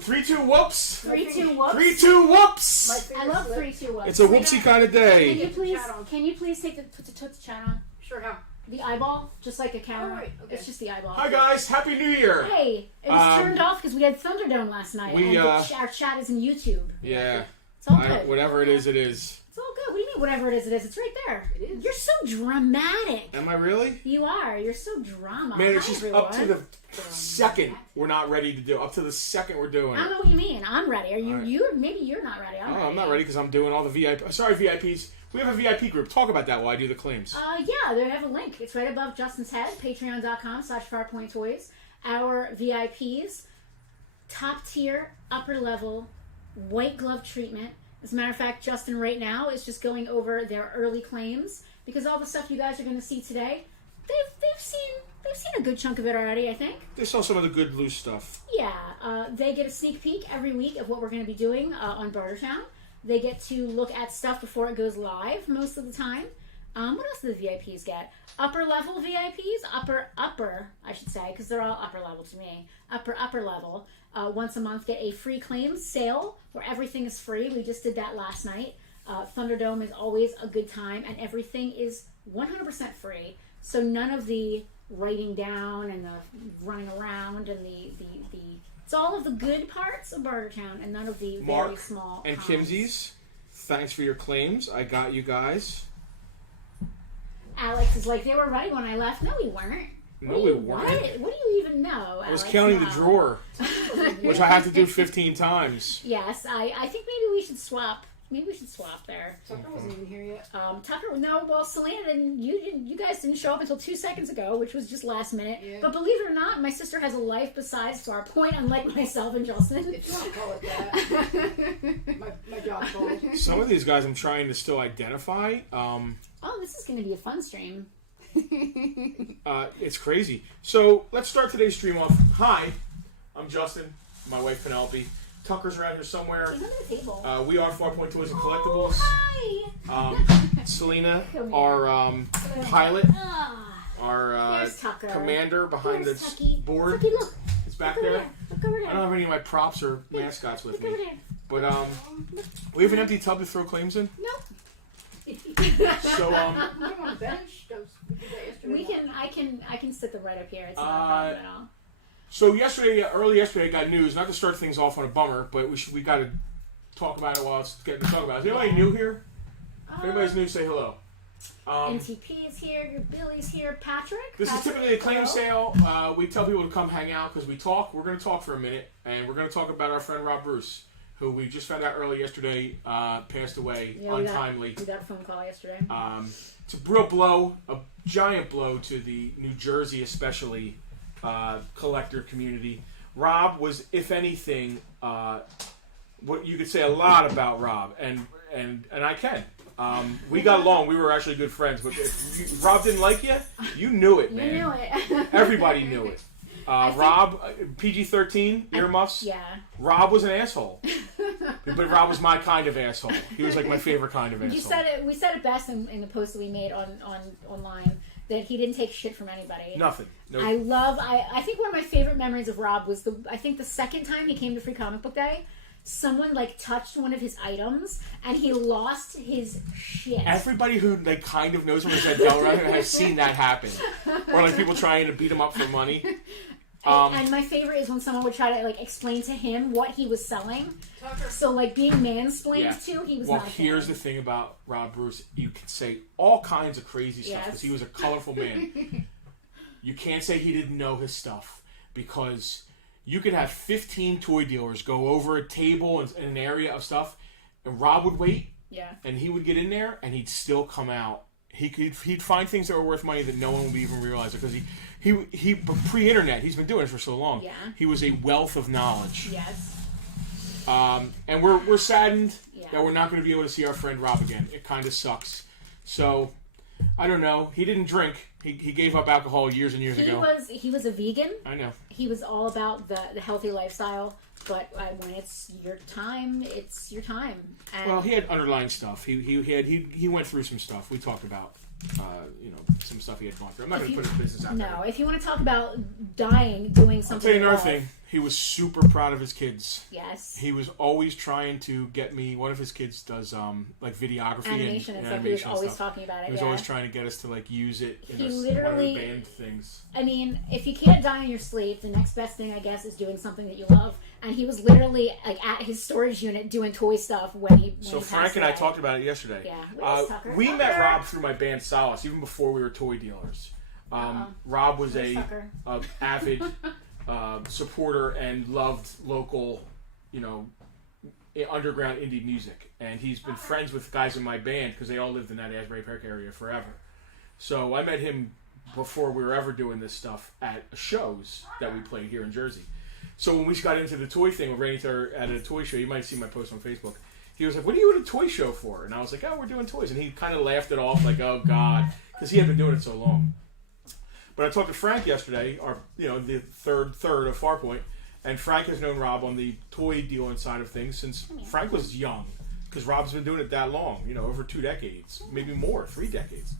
3, 2, whoops. 3, 2, whoops. 3, 2, whoops. I love 3, 2, whoops. It's a whoopsie kind of day. Can you please take put the chat on? Sure, how? The eyeball, just like a camera. Right, okay. It's just the eyeball. Hi guys, Happy New Year. Hey, it was turned off because we had Thunderdome last night. Our chat is in YouTube. Yeah. It's all good. Whatever it is, it is. It's all good. What do you mean, whatever it is? It's right there. It is. You're so dramatic. Am I really? You are. You're so drama. Man, it's just up to the second we're not ready to do. Up to the second we're doing I don't know what you mean. I'm ready. Are you? Right. You? Maybe you're not ready. I'm not ready because I'm doing all the VIP. Sorry, VIPs. We have a VIP group. Talk about that while I do the claims. Yeah, they have a link. It's right above Justin's head. Patreon.com/FarpointToys. Our VIPs, top tier, upper level, white glove treatment. As a matter of fact, Justin right now is just going over their early claims because all the stuff you guys are going to see today, they've seen a good chunk of it already. I think They saw some of the good loose stuff. Yeah, they get a sneak peek every week of what we're going to be doing on Bartertown. They get to look at stuff before it goes live most of the time. What else do the VIPs get? Upper level VIPs, upper, I should say, because they're all upper level to me. Upper level. Once a month, get a free claims sale where everything is free. We just did that last night. Thunderdome is always a good time, and everything is 100% free. So none of the writing down and the running around and it's all of the good parts of Bartertown and none of the very small and cons. Kimsies, thanks for your claims. I got you guys. Alex is like, they were ready when I left. No, we weren't. No, we weren't. What do you even know, Alex? I was counting the drawer, which I have to do 15 times. Yes, I think maybe we should swap. Maybe we should swap there. Tucker wasn't even here yet. Tucker, no. Well, Selena and you guys didn't show up until 2 seconds ago, which was just last minute. Yeah. But believe it or not, my sister has a life besides Farpoint, unlike myself and Justin. If you want to call it that. my job called. Some of these guys I'm trying to still identify. Oh, this is going to be a fun stream. It's crazy. So let's start today's stream off. Hi, I'm Justin. My wife Penelope. Tucker's around here somewhere. He's under the table. We are Farpoint Toys and Collectibles. Hi. Selena, our pilot, our There's Tucker. commander behind There's the Tucky. board, Tucky, look. is back Look over there. there. Look over there. I don't have any of my props or mascots with Look me. over there. But we have an empty tub to throw claims in. Nope. So You don't want a bench? We did that yesterday. I can sit them right up here. It's not a problem at all. So early yesterday, I got news. Not to start things off on a bummer, but we got to talk about it while it's getting to talk about it. Is anybody new here? If anybody's new, say hello. NTP is here. Your Billy's here. Patrick. This is typically a claim hello. sale. We tell people to come hang out because we talk. We're going to talk for a minute, and we're going to talk about our friend Rob Bruce, who we just found out early yesterday passed away untimely. We got a phone call yesterday. It's a real blow, a giant blow to the New Jersey, especially collector community. Rob was, if anything, what you could say a lot about Rob, and I can. We got along. We were actually good friends. But if Rob didn't like you, you knew it, man. You knew it. Everybody knew it. Rob, PG-13, earmuffs. Yeah. Rob was an asshole. But Rob was my kind of asshole. He was like my favorite kind of asshole. We said it best in the post that we made online that he didn't take shit from anybody. Nothing. Nope. I think one of my favorite memories of Rob was the second time he came to Free Comic Book Day. Someone touched one of his items and he lost his shit. Everybody who kind of knows him as that Bell Runner has seen that happen. Or people trying to beat him up for money. And my favorite is when someone would try to explain to him what he was selling. Tucker. So being mansplained to, he was not. Well, here's the thing about Rob Bruce: you can say all kinds of crazy stuff because he was a colorful man. You can't say he didn't know his stuff because you could have 15 toy dealers go over a table in an area of stuff, and Rob would wait. Yeah. And he would get in there, and he'd still come out. He'd find things that were worth money that no one would even realize because he pre-internet. He's been doing it for so long. Yeah. He was a wealth of knowledge. Yes. And we're saddened that we're not going to be able to see our friend Rob again. It kind of sucks. So I don't know. He didn't drink. He gave up alcohol years and years ago. He was a vegan. I know. He was all about the healthy lifestyle. But when it's your time, it's your time. And well, he had underlying stuff. He went through some stuff. We talked about some stuff he had gone through. I'm not going to put his business out there. No, if you want to talk about dying, doing something. I'll tell you another thing. He was super proud of his kids. Yes. He was always trying to get me. One of his kids does like videography animation and stuff. animation He was always stuff. talking about it. He was always trying to get us to like use it in one of the band things. I mean, if you can't die in your sleep, the next best thing I guess is doing something that you love. And he was literally like at his storage unit doing toy stuff when he. So Frank and I talked about it yesterday. Yeah. We met Rob through my band Solace, even before we were toy dealers. Rob was a avid supporter and loved local, underground indie music, and he's been friends with guys in my band because they all lived in that Asbury Park area forever. So I met him before we were ever doing this stuff at shows that we played here in Jersey. So when we got into the toy thing, we ran into her at a toy show. You might see my post on Facebook. He was like, "What are you at a toy show for?" And I was like, "Oh, we're doing toys." And he kind of laughed it off, like, "Oh God," because he had been doing it so long. But I talked to Frank yesterday, the third of Farpoint, and Frank has known Rob on the toy dealing side of things since Frank was young, because Rob's been doing it that long, over 2 decades, maybe more, 3 decades.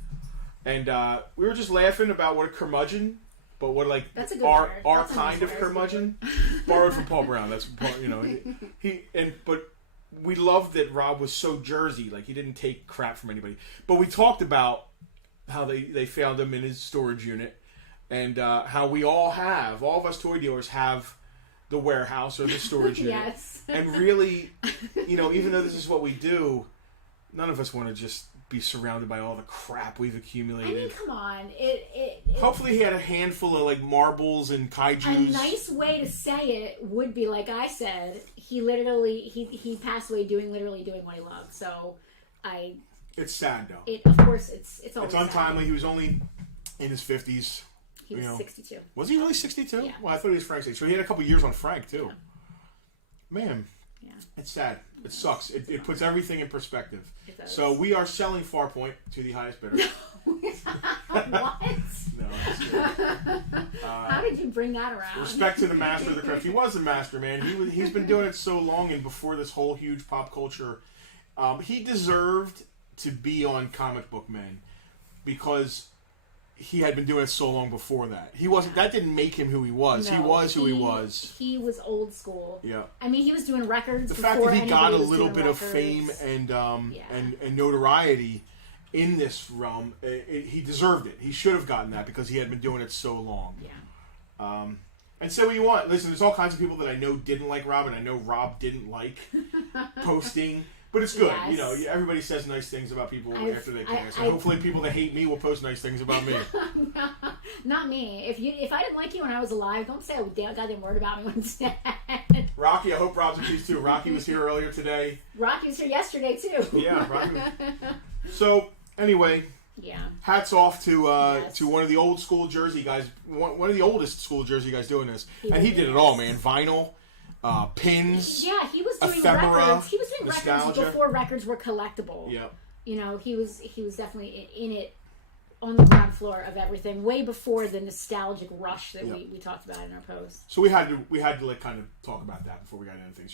And we were just laughing about what a curmudgeon, but what that's a good our word. kind of curmudgeon, borrowed from Paul Brown. That's but we loved that Rob was so Jersey, like he didn't take crap from anybody. But we talked about how they found him in his storage unit. And how all of us toy dealers have the warehouse or the storage unit. Yes. And really, even though this is what we do, none of us want to just be surrounded by all the crap we've accumulated. I mean, come on. Hopefully he had a handful of like marbles and kaijus. A nice way to say it would be, like I said, he literally, he passed away literally doing what he loved. So It's sad though. Of course, it's always It's untimely. sad. He was only in his 50s. He was 62. Was he really 62? Yeah. Well, I thought he was Frank's age. So he had a couple years on Frank, too. Yeah. Man. Yeah. It's sad. It sucks. It puts everything in perspective. It does. So we are selling Farpoint to the highest bidder. What? No, I'm just kidding. How did you bring that around? Respect to the master of the craft. He was the master, man. He's been doing it so long, and before this whole huge pop culture, he deserved to be on Comic Book Men because he had been doing it so long before that. He wasn't. That didn't make him who he was. No, he was who he was. He was old school. Yeah. I mean, he was doing records. The fact that he got a little bit of records. fame and notoriety in this realm, he deserved it. He should have gotten that because he had been doing it so long. Yeah. And say what you want. Listen, there's all kinds of people that I know didn't like Rob, and I know Rob didn't like posting. But it's good. Yes. Everybody says nice things about people after they pass. And I hopefully people that hate me will post nice things about me. Not me. If I didn't like you when I was alive, don't say a goddamn word about me when it's dead. Rocky, I hope Rob's in peace too. Rocky was here earlier today. Rocky was here yesterday too. Yeah, Rocky. So, anyway. Yeah. Hats off to one of the old school Jersey guys, one of the oldest school Jersey guys doing this. And he did it all, man. Vinyl. Pins. Yeah, he was doing ephemera, records. He was doing nostalgia. records before records were collectible. Yeah. He was definitely in it on the ground floor of everything, way before the nostalgic rush that we talked about in our post. So we had to like kind of talk about that before we got into things.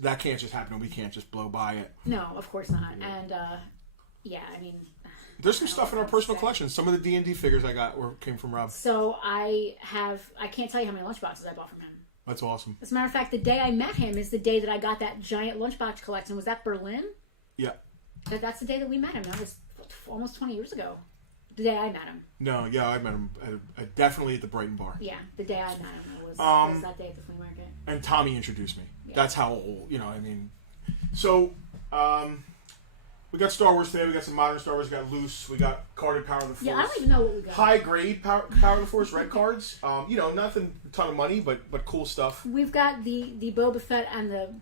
That can't just happen, and we can't just blow by it. No, of course not. And I mean, there's some stuff in our personal collection. Some of the D&D figures I got came from Rob. So I can't tell you how many lunchboxes I bought from him. That's awesome. As a matter of fact, the day I met him is the day that I got that giant lunchbox collection. Was that Berlin? Yeah. That's the day that we met him. That was almost 20 years ago. The day I met him. No, yeah, I met him definitely at the Brighton bar. Yeah, the day I met him was that day at the flea market. And Tommy introduced me. Yeah. That's how old, So, we got Star Wars today. We got some modern Star Wars. We got Loose. We got carded Power of the Force. Yeah, I don't even know what we got. High grade Power of the Force red cards. Nothing a ton of money, but cool stuff. We've got the Boba Fett and the.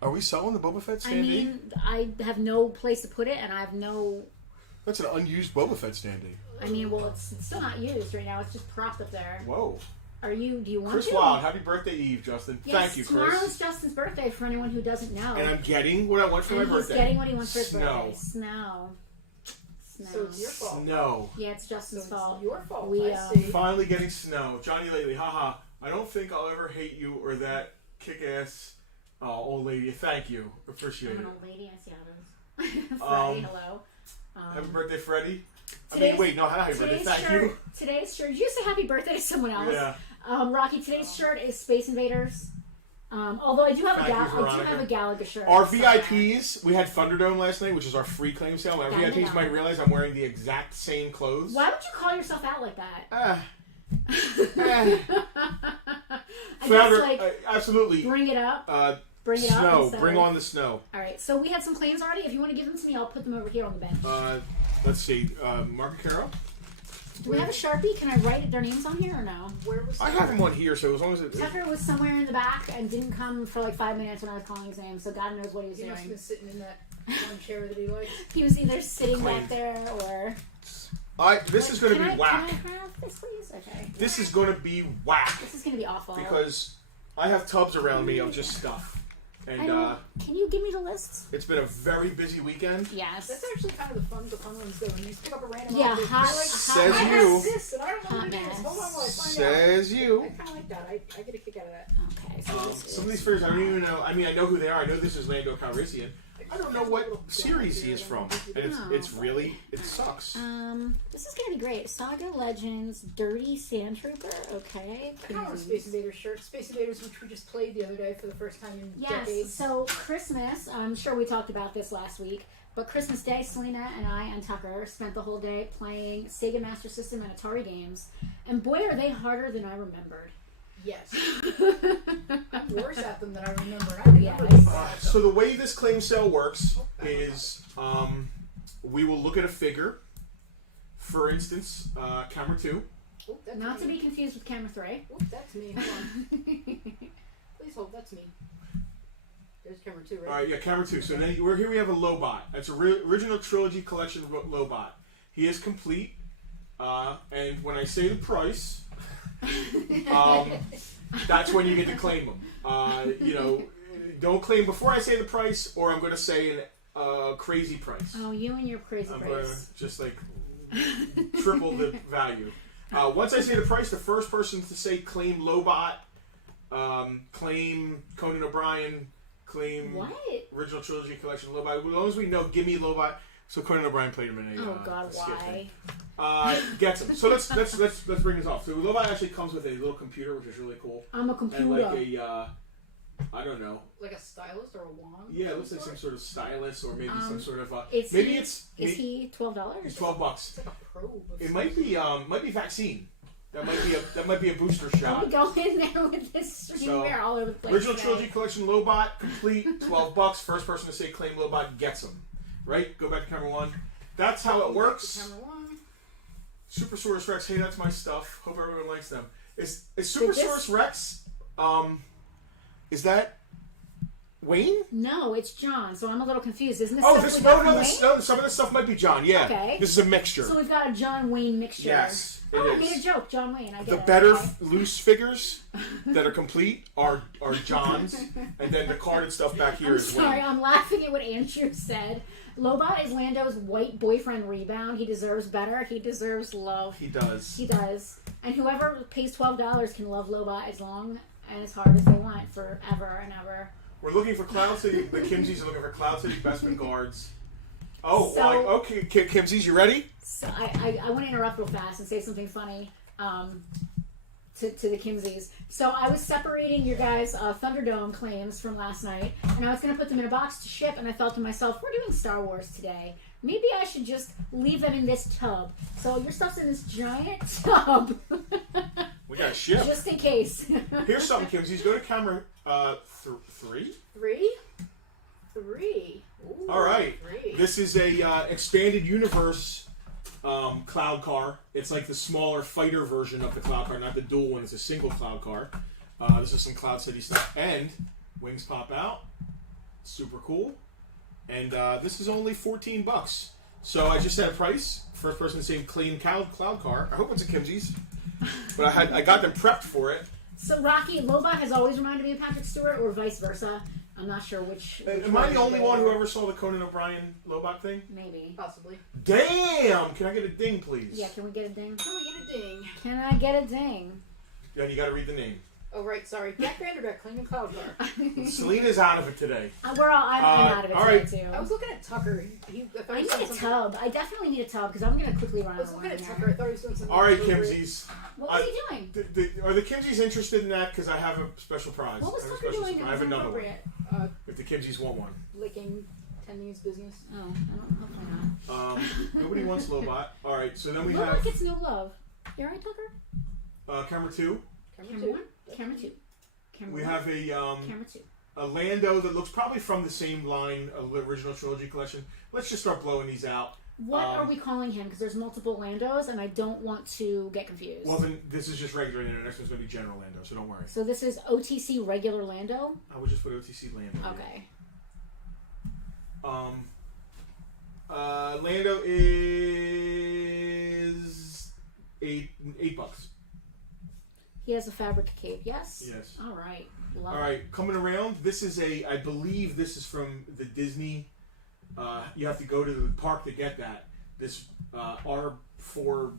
Are we selling the Boba Fett standee? I mean, I have no place to put it, and I have no. That's an unused Boba Fett standee. I mean, well, it's still not used right now. It's just propped up there. Whoa. Do you want Chris to? Wild, happy birthday Eve, Justin. Yes, Thank you, Chris. Tomorrow's Justin's birthday, for anyone who doesn't know. And I'm getting what I want for my birthday. He's getting what he wants for his Snow. birthday. Snow. So it's your fault. Snow. Yeah, it's Justin's fault. It's your fault. We, I see. Finally getting snow. Johnny Lately, haha. I don't think I'll ever hate you or that kick-ass old lady. Thank you. Appreciate I'm it. an old lady. I see how it is. Freddie, hello. Happy birthday, Freddie. Not happy birthday. Thank you. Today's shirt. Did you say happy birthday to someone else? Yeah. Rocky, today's shirt is Space Invaders. Although I do have a Galaga shirt. Our VIPs, we had Thunderdome last night, which is our free claim sale. Our VIPs might realize I'm wearing the exact same clothes. Why would you call yourself out like that? Flounder, absolutely. Bring it up. Bring it snow. up. Bring on the snow. All right. So we had some claims already. If you want to give them to me, I'll put them over here on the bench. Let's see. Mark Caro. Do we have a Sharpie? Can I write their names on here or no? Where was I have them on here, so as long as it... Tucker was somewhere in the back and didn't come for like 5 minutes when I was calling his name, so God knows what he was doing. He must have been sitting in that one chair that he likes. He was either sitting back there or... This is going to be whack. Can I have this, please? Okay. This is going to be whack. This is going to be awful. Because I have tubs around me of just stuff. And can you give me the list? It's been a very busy weekend. Yes. That's actually kind of the fun ones though. When you just pick up a random object. Says I you. have this, and I don't know what it is. Hold on while I find Says out. you. I kind of like that. I get a kick out of that. Okay. So some of these figures I don't even know. I mean, I know who they are. I know this is Lando Calrissian. I don't know what series he is from, and it sucks. This is gonna be great. Saga Legends, Dirty Sand Trooper. Okay. I kind of want a Space Invaders shirt. Space Invaders, which we just played the other day for the first time in decades. So Christmas. I'm sure we talked about this last week, but Christmas Day, Selena and I and Tucker spent the whole day playing Sega Master System and Atari games, and boy, are they harder than I remembered. Yes. I'm worse at them than I remember. So the way this claim sale works is we will look at a figure. For instance, camera 2. Oh, not to be confused with camera 3. Oh, that's me. Hold on. Please hold. That's me. There's camera 2, right? All right, yeah, camera 2. So then here we have a Lobot. That's a original trilogy collection Lobot. He is complete. And when I say the price... that's when you get to claim them. Don't claim before I say the price, or I'm going to say a crazy price. Oh, you and your crazy price. I'm going to just triple the value. Once I say the price, the first person to say claim Lobot, claim Conan O'Brien, claim original trilogy collection Lobot. As long as we know, give me Lobot. So Conan O'Brien played him in a. Oh God, why? Gets him. So let's bring this off. So Lobot actually comes with a little computer, which is really cool. I'm a computer. And like a, I don't know. Like a stylus or a wand? Yeah, it looks like some sort of stylus or maybe some sort of. Is he $12? He's $12. It's like a probe. It might be vaccine. That might be a booster shot. We go in there with this streamwear all over the place. Original trilogy collection Lobot complete $12. First person to say claim Lobot gets him. Right? Go back to camera 1. That's how it works. Camera 1. Supersaurus Rex. Hey, that's my stuff. Hope everyone likes them. Is Supersaurus Rex? Is that Wayne? No, it's John. So I'm a little confused. Isn't this? Some of this stuff might be John. Yeah. Okay. This is a mixture. So we've got a John Wayne mixture. Yes. I made a joke. John Wayne. I get the it. better loose figures that are complete are John's, and then the carded stuff back here is Wayne. Sorry, I'm laughing at what Andrew said. Lobot is Lando's white boyfriend rebound. He deserves better. He deserves love. He does. He does. And whoever pays $12 can love Lobot as long and as hard as they want forever and ever. We're looking for Cloud City. The Kimseys are looking for Cloud City Bestman guards. Oh, okay, Kimseys, you ready? So I want to interrupt real fast and say something funny to the Kimseys. So I was separating your guys' Thunderdome claims from last night, and I was going to put them in a box to ship, and I thought to myself, we're doing Star Wars today. Maybe I should just leave them in this tub. So your stuff's in this giant tub. We got to ship. Just in case. Here's something, Kimseys. Go to camera 3. 3? 3. Ooh, all right. 3. This is a expanded universe cloud car. It's like the smaller fighter version of the cloud car, not the dual one. It's a single cloud car. This is some Cloud City stuff, and wings pop out. Super cool. And this is only $14. So I just said a price. First person to say clean cloud car. I hope it's a Kimseys, but I got them prepped for it. So Rocky, Lobot has always reminded me of Patrick Stewart, or vice versa. I'm not sure which Am I the only one who ever saw the Conan O'Brien Lobot thing? Maybe. Possibly. Damn! Can I get a ding, please? Yeah, can we get a ding? Can we get a ding? Can I get a ding? Yeah, you got to read the name. Oh, right, sorry. Jack Vanderbeck claiming Cloud Bar. Selena's out of it today. I'm out of it all today, right. too. I was looking at Tucker. I need a tub. I definitely need a tub because I'm going to quickly run I was looking at here. Tucker. I thought he was doing something. All right, appropriate. Kimsies. What was he doing? Are the Kimsies interested in that? Because I have a special prize. What was I have a Tucker special doing? surprise. I have another one. Inappropriate. If the Kimsies want one. Licking, tending his business. Oh, hopefully not. Nobody wants Lobot. All right, so then we Lobot have gets no love. You alright, Tucker? camera 2. Camera 1? Camera 2. Camera We 1. have Camera 2. a Lando that looks probably from the same line of the original trilogy collection. Let's just start blowing these out. What are we calling him? Because there's multiple Landos, and I don't want to get confused. Well, then this is just regular Lando. Next one's going to be General Lando, so don't worry. So this is OTC regular Lando? I would just put OTC Lando. Okay. Lando is $8. He has a fabric cape, yes? Yes. Alright. Love All right, coming around. This is I believe this is from the Disney. You have to go to the park to get that. This R4,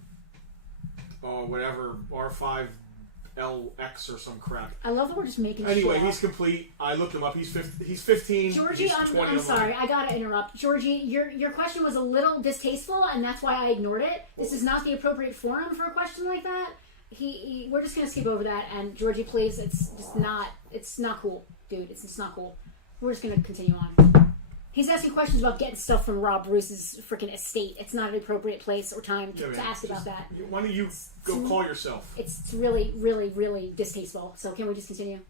whatever, R5LX or some crap. I love that we're just making Anyway, shit he's complete. I looked him up. He's 15. Georgie, he's I'm 20 sorry. I gotta interrupt. Georgie, your question was a little distasteful, and that's why I ignored it. This is not the appropriate forum for a question like that. We're just gonna skip over that. And Georgie, please, it's not cool, dude. It's just not cool. We're just gonna continue on. He's asking questions about getting stuff from Rob Bruce's freaking estate. It's not an appropriate place or time to ask about that. Why don't you go call yourself? It's really, really, really distasteful. So can we just continue?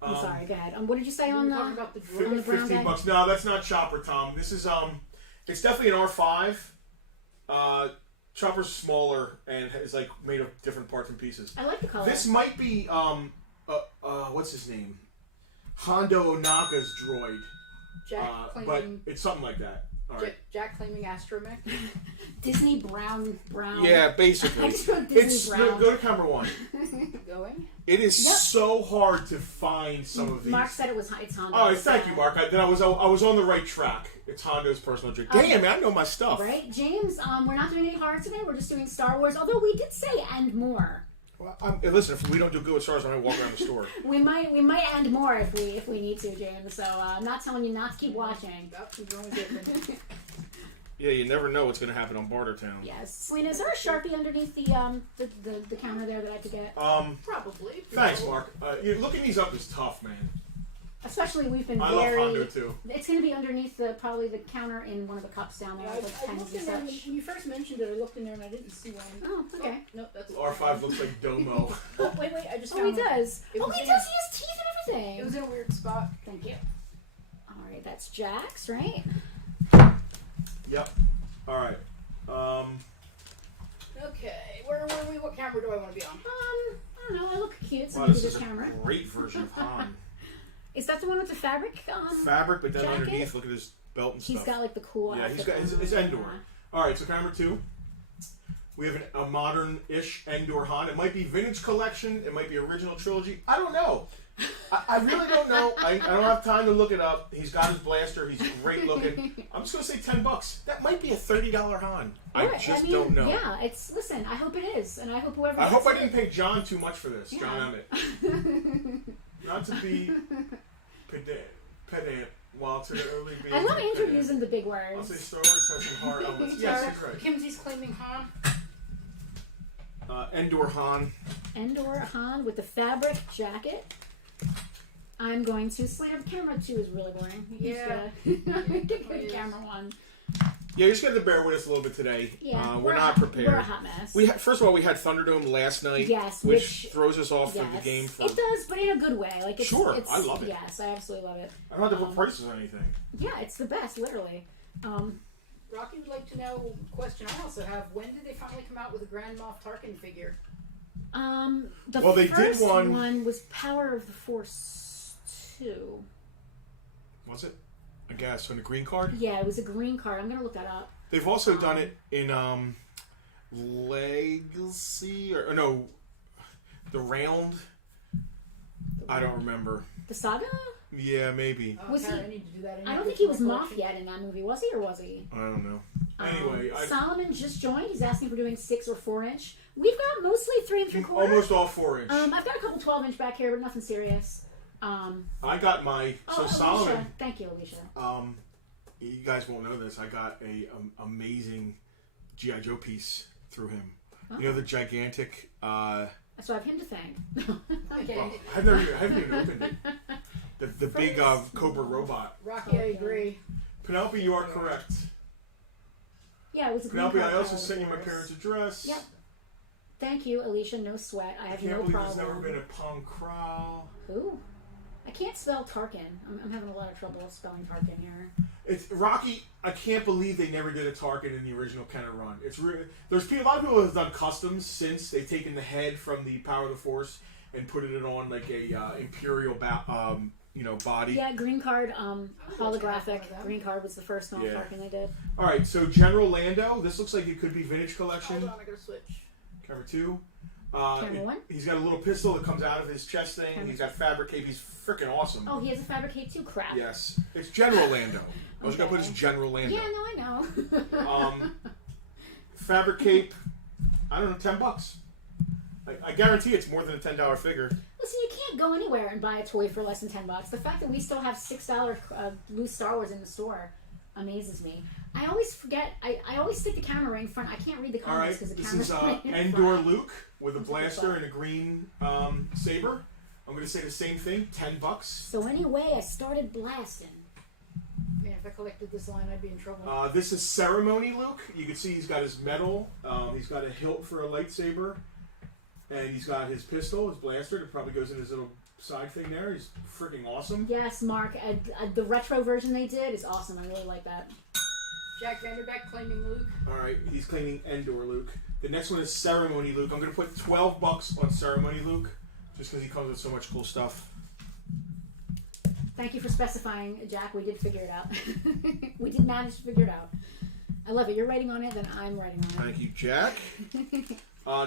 I'm sorry. Go ahead. What did you say on talking about the on the brown guy? $15. No, that's not Chopper, Tom. This is it's definitely an R5. Chopper's smaller and is like made of different parts and pieces. I like the color. This might be what's his name? Hondo Onaka's droid. Jack but claiming. it's something like that. All right. Jack claiming astromech. Disney brown. Yeah, basically. I just wrote Disney brown. Go to camera 1. Going. It is so hard to find some of these. Mark said it's Honda. Oh, thank you, Mark. I was on the right track. It's Hondo's personal droid. Damn, man, I know my stuff. Right, James. We're not doing any horror today. We're just doing Star Wars. Although we did say and more. Well, listen, if we don't do good with stars, I'm gonna walk around the store. We might end more if we need to, James. So I'm not telling you not to keep watching. Yeah, you never know what's gonna happen on Bartertown. Yes, Selena, is there a Sharpie underneath the counter there that I have to get? Probably. Thanks, Mark. Looking these up is tough, man. Especially we've been I very. love Hondo too. It's going to be underneath probably the counter in one of the cups down there. I With looked pens in and there, such. when you first mentioned it, I looked in there and I didn't see one. Oh, okay. No, that's R5 looks like Domo. Oh, wait, I just Oh, found he one. does. It Oh, was he in does. a- He has teeth and everything. It was in a weird spot. Thank you. All right, that's Jack's, right? Yep. All right. Okay, where are we? What camera do I want to be on? I don't know. I look cute, so Wow, maybe this is this a camera. great version of Han. Is that the one with the fabric? Fabric, but then jacket? underneath, look at his belt and He's stuff. got like the cool. Yeah, outfit he's got on. it's Endor. Yeah. All right, so camera 2. We have a modern-ish Endor Han. It might be vintage collection. It might be original trilogy. I don't know. I really don't know. I don't have time to look it up. He's got his blaster. He's great looking. I'm just gonna say $10. That might be a $30 Han. I Right, just mean, don't know. Yeah, listen. I hope it is, and I hope whoever. I hope gets I didn't pay John too much for this. Yeah. John Emmett. Not to be pedant. While to early be. I love Andrew pedant. using the big I'll words. say Star Wars has some hard elements. Yes, that's right. Kimsey's claiming Han. Endor Han. Endor Han with the fabric jacket. I'm going to Selena. Camera 2 is really boring. Yeah. Get camera 1. Yeah, you're just going to bear with us a little bit today. Yeah, we're not prepared. We're a hot mess. First of all, we had Thunderdome last night. Yes, which throws us off yes, for the game. For it does, but in a good way. Like it's, Sure, it's, I love it. Yes, I absolutely love it. I don't have to put prices on anything. Yeah, it's the best, literally. Rocky would like to know. Question I also have: when did they finally come out with a Grand Moff Tarkin figure? The Well, they did first one- was Power of the Force 2. Was it? I guess on the green card. Yeah, it was a green card. I'm gonna look that up. They've also done it in Legacy or no, the Round. I don't remember. The Saga? Yeah, maybe. Was Karen, he- I need to do that. I don't think he was Moff yet in that movie, was he, or was he? I don't know. Anyway, Solomon just joined. He's asking for doing 6 or 4 inch. We've got mostly 3 3/4. Almost all 4 inch. I've got a couple 12 inch back here, but nothing serious. I got my Solomon. Alicia. Thank you, Alicia. You guys won't know this. I got a amazing GI Joe piece through him. Oh. You know the gigantic. So I have him to thank. Okay. Well, I haven't even opened it. The big Cobra robot. Rocky, I agree. Penelope, you are correct. Yeah, it was a Penelope, green I card also for sent you my us. parents' address. Yep. Thank you, Alicia. No sweat. I have can't no believe problem. there's never been a Pong Crawl. Ooh. I can't spell Tarkin. I'm having a lot of trouble spelling Tarkin here. It's Rocky. I can't believe they never did a Tarkin in the original Kenner run. It's there's a lot of people who have done customs since they've taken the head from the Power of the Force and put it on like a Imperial body. Yeah, green card, holographic. Green card was the first non Tarkin they did. All right, so General Lando. This looks like it could be vintage collection. Hold on, I gotta switch. Camera 2. Camera 1. He's got a little pistol that comes out of his chest thing. Camera He's got fabric cape. He's freaking awesome. Oh, he has a fabricate too. Crap. Yes, it's General Lando. I was gonna put it's General Lando. Yeah, no, I know. Fabric cape. I don't know, $10. I guarantee it's more than a $10 figure. Listen, you can't go anywhere and buy a toy for less than $10. The fact that we still have $6 loose Star Wars in the store amazes me. I always forget. I always stick the camera right in front. I can't read the All right, comments because the this camera's is right in Endor front. Luke with a blaster and a green saber. I'm going to say the same thing, $10. So anyway, I started blasting. Man, if I collected this line, I'd be in trouble. This is Ceremony Luke. You can see he's got his medal. He's got a hilt for a lightsaber. And he's got his pistol, his blaster, that probably goes in his little side thing there. He's freaking awesome. Yes, Mark. The retro version they did is awesome. I really like that. Jack Vanderbeck claiming Luke. All right, he's claiming Endor Luke. The next one is Ceremony Luke. I'm going to put $12 on Ceremony Luke, just because he comes with so much cool stuff. Thank you for specifying, Jack. We did figure it out. We did manage to figure it out. I love it. You're writing on it, then I'm writing on it. Thank you, Jack.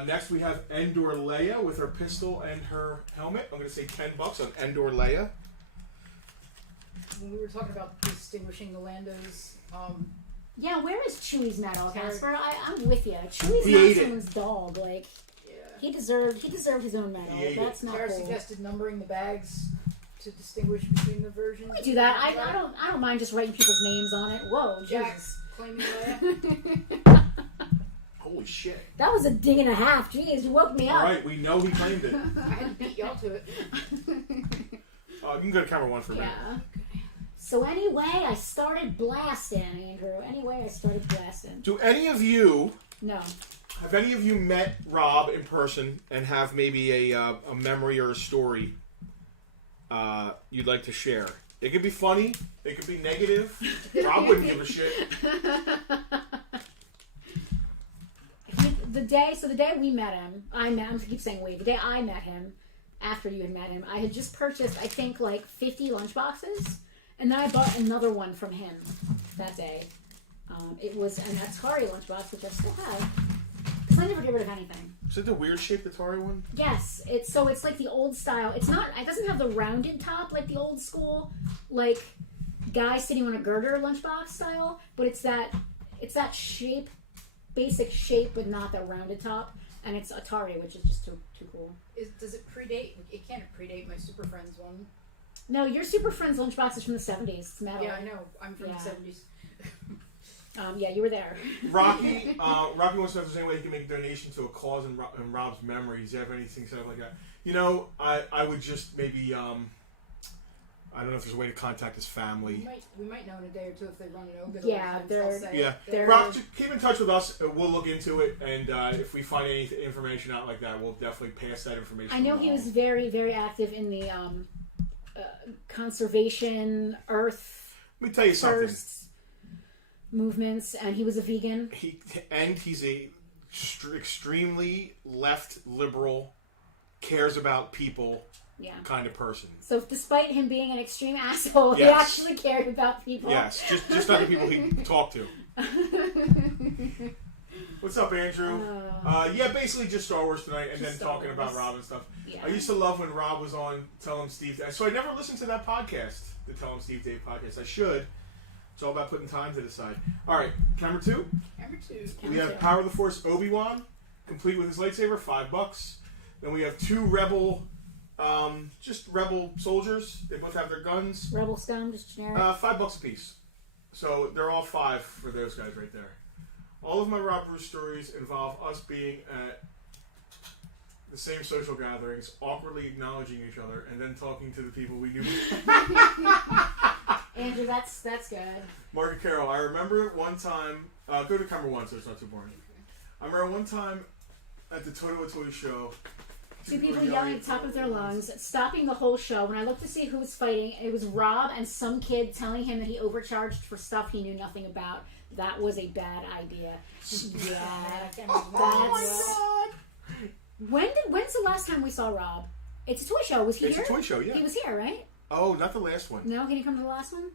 Next, we have Endor Leia with her pistol and her helmet. I'm going to say $10 on Endor Leia. When we were talking about distinguishing the Landos, Yeah, where is Chewie's medal, Sorry. Casper? I'm with you. Chewie's He not ate it. someone's dog. Like yeah. he deserved his own medal. He ate That's not Tara cool. suggested numbering the bags to distinguish between the versions. We do that. I don't mind just writing people's names on it. Whoa, Jack Jesus. claiming Leia. Holy shit. That was a dig and a half. Jeez, you woke me All up. right, we know he claimed it. I had to beat y'all to it. You can go to camera 1 for a minute. Yeah. So anyway, I started blasting, Andrew. Anyway, I started blasting. Do any of you... No. Have any of you met Rob in person and have maybe a memory or a story you'd like to share? It could be funny. It could be negative. Rob wouldn't give a shit. The day we met him, I keep saying we. The day I met him, after you had met him, I had just purchased, I think, like 50 lunchboxes, and then I bought another one from him that day. It was an Atari lunchbox, which I still have, because I never get rid of anything. Is it the weird shaped Atari one? Yes, it's like the old style. It's not. It doesn't have the rounded top like the old school, like guy sitting on a girder lunchbox style. But it's that shape, basic shape, but not that rounded top. And it's Atari, which is just too cool. Does it predate? It can't predate my Super Friends one. No, your Super Friends lunchbox is from the 70s. It's metal. Yeah, I know. I'm from Yeah. the 70s. Yeah, you were there. Rocky wants to know if there's any way he can make a donation to a cause in Rob's memory. Does he have anything set up like that? You know, I would just maybe, I don't know if there's a way to contact his family. We might know in a day or two if they run it over. Yeah, they're- Rob, just keep in touch with us. We'll look into it, and if we find any information out like that, we'll definitely pass that information I know along. he was very, very active in the conservation, Earth Let me tell you something. first movements, and he was a vegan. He's a extremely left liberal, cares about people Yeah. kind of person. So despite him being an extreme asshole, he Yes. actually cared about people. Yes, just not the people he talked to. What's up, Andrew? Yeah, basically just Star Wars tonight, and then Just Star talking about Wars. Rob and stuff. Yeah. I used to love when Rob was on Tell Him Steve. So I never listened to that podcast, the Tell Him Steve Dave podcast. I should. It's all about putting time to the side. All right, camera 2. Camera 2. We have Power of the Force Obi-Wan, complete with his lightsaber, $5. Then we have 2 Rebel, just Rebel soldiers. They both have their guns. Rebel scum, just generic. $5 a piece. So they're all 5 for those guys right there. All of my Rob Bruce stories involve us being at the same social gatherings, awkwardly acknowledging each other, and then talking to the people we knew. Andrew, that's good. Margaret Carroll, I remember one time, go to camera 1 so it's not too boring. I remember one time at the Toto Toy show, 2 people yelling at the top of their lungs, stopping the whole show. When I looked to see who was fighting, it was Rob and some kid telling him that he overcharged for stuff he knew nothing about. That was a bad idea. Yeah, that's. When's the last time we saw Rob? It's a toy show. Was he here? It's a toy show, yeah. He was here, right? Oh, not the last one. No, he didn't come to the last one.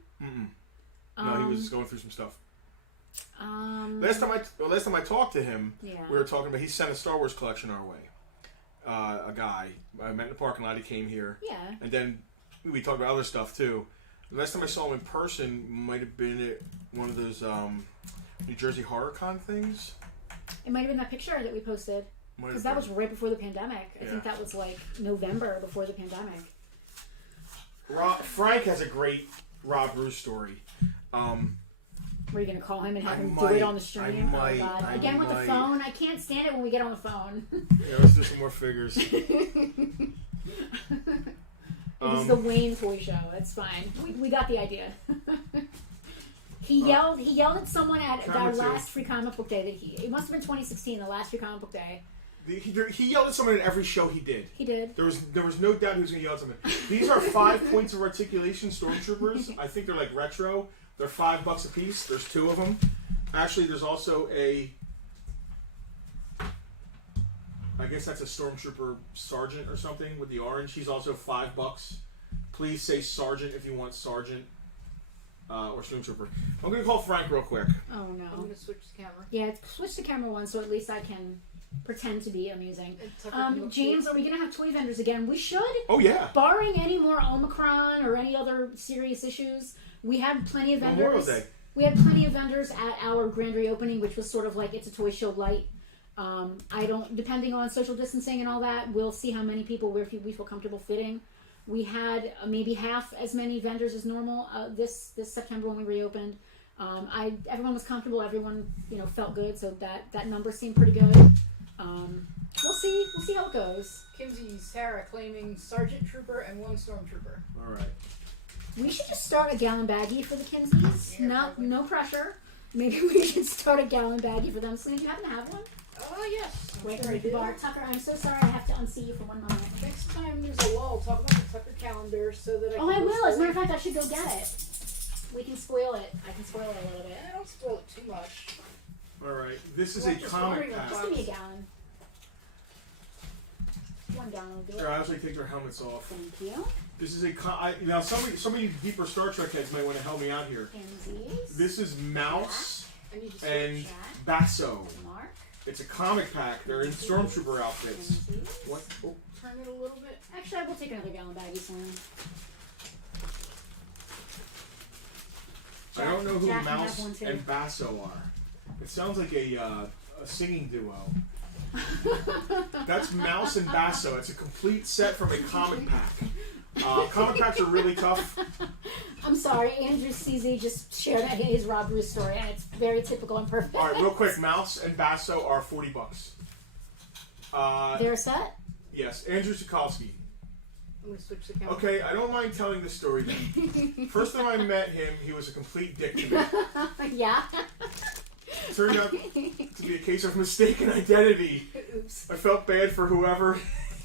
No, he was going through some stuff. Last time I talked to him, yeah. we were talking about he sent a Star Wars collection our way. A guy I met in the parking lot. He came here. Yeah. And then we talked about other stuff too. The last time I saw him in person might have been at one of those New Jersey Horror Con things. It might have been that picture that we posted. Because that was right before the pandemic. I think that was like November before the pandemic. Frank has a great Rob Bruce story. Were you going to call him and have him do it on the stream? Oh, God. Again with the phone. I can't stand it when we get on the phone. Yeah, let's do some more figures. It was the Wayne toy show. That's fine. We got the idea. He yelled at someone at our last free comic book day. It must have been 2016, the last free comic book day. He yelled at someone in every show he did. He did. There was no doubt he was going to yell at someone. These are 5 points of articulation stormtroopers. I think they're like retro. They're $5 a piece. There's 2 of them. Actually, there's also I guess that's a stormtrooper sergeant or something with the orange. He's also $5. Please say sergeant if you want sergeant or stormtrooper. I'm going to call Frank real quick. Oh no. I'm going to switch the camera. Yeah, switch to camera 1 so at least I can pretend to be amusing. James, are we going to have toy vendors again? We should. Oh yeah. Barring any more Omicron or any other serious issues, we had plenty of vendors. We had plenty of vendors at our grand reopening, which was sort of like It's a Toy Show light. Depending on social distancing and all that, we'll see how many people we feel comfortable fitting. We had maybe half as many vendors as normal this September when we reopened. Everyone was comfortable. Everyone felt good, so that number seemed pretty good. We'll see how it goes. Kinsey Sarah claiming Sergeant Trooper and 1 Stormtrooper. All right. We should just start a gallon baggie for the Kinseys. Yeah, No pressure. Maybe we should start a gallon baggie for them. So do you happen to have one? Oh, yes. Wait for the bar. Tucker, I'm so sorry I have to unsee you for 1 moment. Next time there's a lull, talk about the Tucker calendar so that I can... I will. As a matter of fact, I should go get it. We can spoil it. I can spoil it a little bit. I don't spoil it too much. All right. This is a comic pack. Just give me a gallon. 1 gallon will do it. I actually take their helmets off. Thank you. This is now somebody deeper Star Trek heads might want to help me out here. Pansies. This is Mouse I need to and switch. Basso. Mark. It's a comic pack. They're in stormtrooper outfits. Pansies. What? Oh. Turn it a little bit. Actually, I will take another gallon baggie soon. I don't know who Jack can have Mouse one too. and Basso are. It sounds like a singing duo. That's Mouse and Basso. It's a complete set from a comic pack. Comic packs are really tough. I'm sorry, Andrew CZ just shared his Rob Bruce story, and it's very typical and perfect. All right, real quick. Mouse and Basso are $40. They're a set? Yes, Andrew Sikorsky. I'm going to switch the camera. Okay, I don't mind telling the story then. First time I met him, he was a complete dick to me. Yeah. Turned out to be a case of mistaken identity. Oops. I felt bad for whoever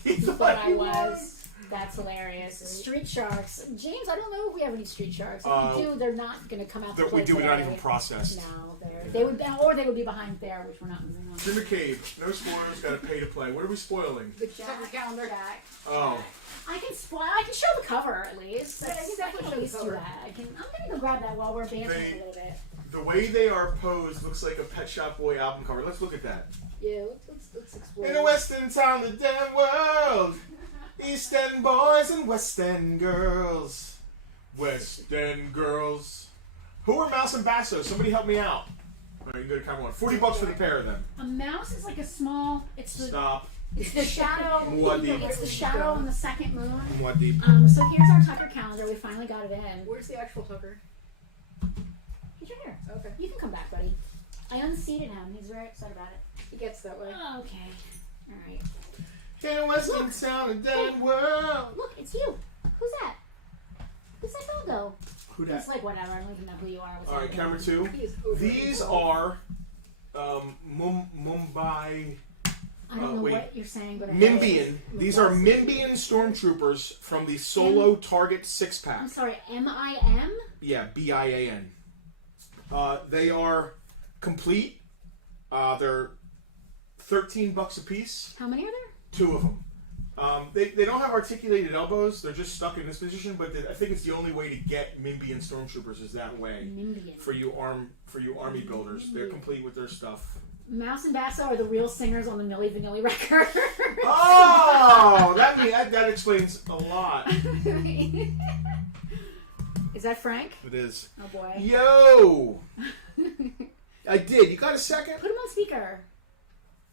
he thought I he was. That's hilarious. Street sharks. James, I don't know if we have any street sharks. If we do, they're not going to come out to play We do today. not even processed. No, they would be behind there, which we're not moving on. Jim McCabe, no spoilers, got to pay to play. What are we spoiling? The Tucker calendar. Jack. Oh. I can show the cover at least. I can definitely at least do that. I'm gonna go grab that while we're bantering a little bit. The way they are posed looks like a Pet Shop Boy album cover. Let's look at that. Yeah, let's explore. In a western town, the damn world. East End boys and West End girls. West End girls. Who are Mouse and Basso? Somebody help me out. All right, you go to camera one. $40 for the pair of them. A mouse is like a small. Stop. It's the shadow. Muad'Dib. It's the shadow on the second moon. Muad'Dib. So here's our Tucker calendar. We finally got it in. Where's the actual Tucker? He's right here. Okay. You can come back, buddy. I unseated him. He's very upset about it. He gets that way. Oh, okay. All right. In Western Sound and Dead World. Look, it's you. Who's that? Who's that doggo? Who that? It's like whatever. I don't even know who you are. What's All right, happening? camera two. He is over These are Mumbai. I don't know wait. what you're saying, but Mimbian. These are Mimbian stormtroopers from the Solo Target 6-pack. I'm sorry. M-I-M. Yeah, BIAN. They are complete. They're $13 a piece. How many are there? 2 of them. They don't have articulated elbows. They're just stuck in this position. But I think it's the only way to get Mimbian stormtroopers is that way. Mimbian. For you army builders, they're complete with their stuff. Mouse and Basso are the real singers on the Milli Vanilli record. Oh, that explains a lot. Is that Frank? It is. Oh boy. Yo, I did. You got a second? Put him on speaker.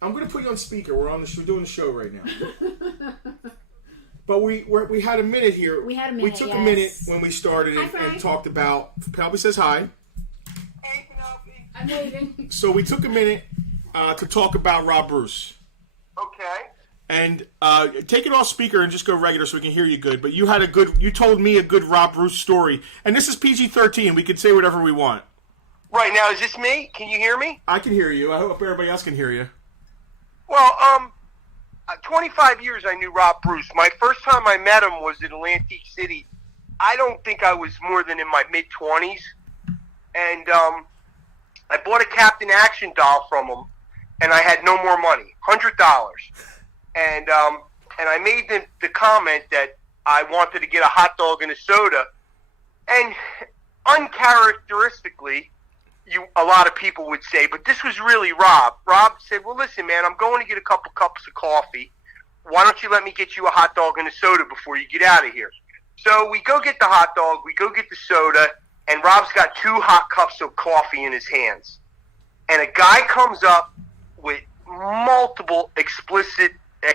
I'm going to put you on speaker. We're doing the show right now. But we had a minute here. We had a minute. We took a minute when we started and talked about. Penelope says hi. Hey, Penelope. I'm waving. So we took a minute to talk about Rob Bruce. Okay. And take it off speaker and just go regular so we can hear you good. But you told me a good Rob Bruce story. And this is PG-13. We can say whatever we want. Right, now is this me? Can you hear me? I can hear you. I hope everybody else can hear you. Well, 25 years I knew Rob Bruce. My first time I met him was in Atlantic City. I don't think I was more than in my mid-20s. And I bought a Captain Action doll from him, and I had no more money, $100. And I made the comment that I wanted to get a hot dog and a soda. And uncharacteristically, a lot of people would say, but this was really Rob. Rob said, well, listen, man, I'm going to get a couple cups of coffee. Why don't you let me get you a hot dog and a soda before you get out of here? So we go get the hot dog, we go get the soda, and Rob's got 2 hot cups of coffee in his hands. And a guy comes up with multiple expletives. You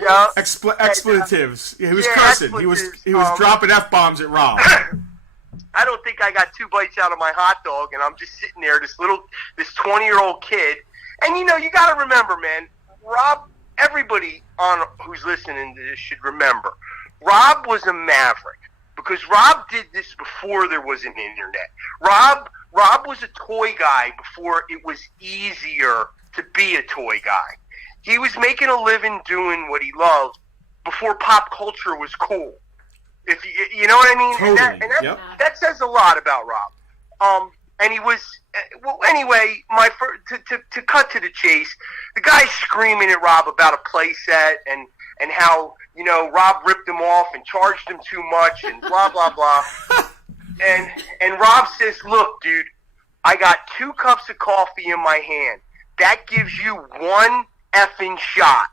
know? Expletives. Yeah, he was Yeah, cursing. expletives. He was dropping F-bombs at Rob. I don't think I got 2 bites out of my hot dog, and I'm just sitting there, this 20-year-old kid. And, you got to remember, man, Rob, everybody who's listening to this should remember, Rob was a maverick because Rob did this before there was an internet. Rob was a toy guy before it was easier to be a toy guy. He was making a living doing what he loved before pop culture was cool. If you know what I mean? Totally. And that says a lot about Rob. And he was, well, anyway, to cut to the chase, the guy's screaming at Rob about a play set and how, Rob ripped him off and charged him too much and blah, blah, blah. And Rob says, look, dude, I got 2 cups of coffee in my hand. That gives you 1 effing shot.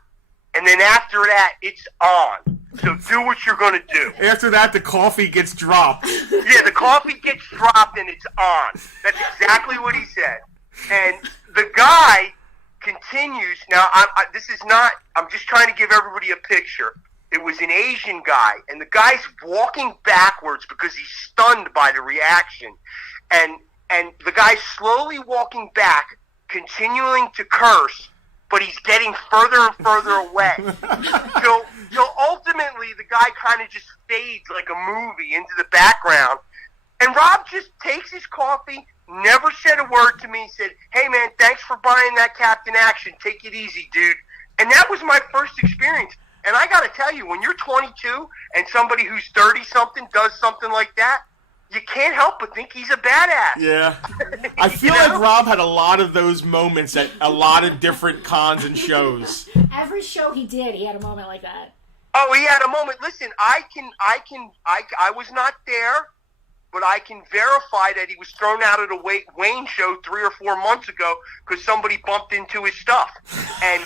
And then after that, it's on. So do what you're going to do. After that, the coffee gets dropped. Yeah, the coffee gets dropped and it's on. That's exactly what he said. And the guy continues. Now, I'm just trying to give everybody a picture. It was an Asian guy, and the guy's walking backwards because he's stunned by the reaction. And the guy's slowly walking back, continuing to curse, but he's getting further and further away. Till ultimately the guy kind of just fades like a movie into the background. And Rob just takes his coffee, never said a word to me, said, hey man, thanks for buying that Captain Action. Take it easy, dude. And that was my first experience. And I got to tell you, when you're 22 and somebody who's 30-something does something like that, you can't help but think he's a badass. Yeah. I feel like Rob had a lot of those moments at a lot of different cons and shows. Every show he did, he had a moment like that. Oh, he had a moment. Listen, I was not there, but I can verify that he was thrown out of the Wayne show 3 or 4 months ago because somebody bumped into his stuff, and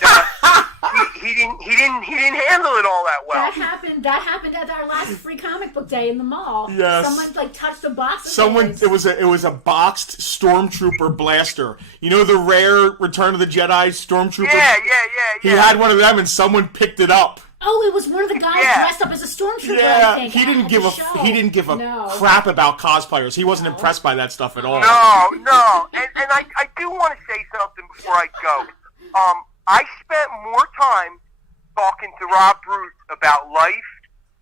he didn't handle it all that well. That happened at our last free comic book day in the mall. Yes. Someone touched a box. It was a boxed stormtrooper blaster. You know the rare Return of the Jedi stormtrooper. Yeah. He had one of them, and someone picked it up. Oh, it was one of the guys dressed up as a stormtrooper. Yeah, I think, he didn't give a No. crap about cosplayers. He wasn't impressed by that stuff at all. No, and I do want to say something before I go. I spent more time talking to Rob Bruce about life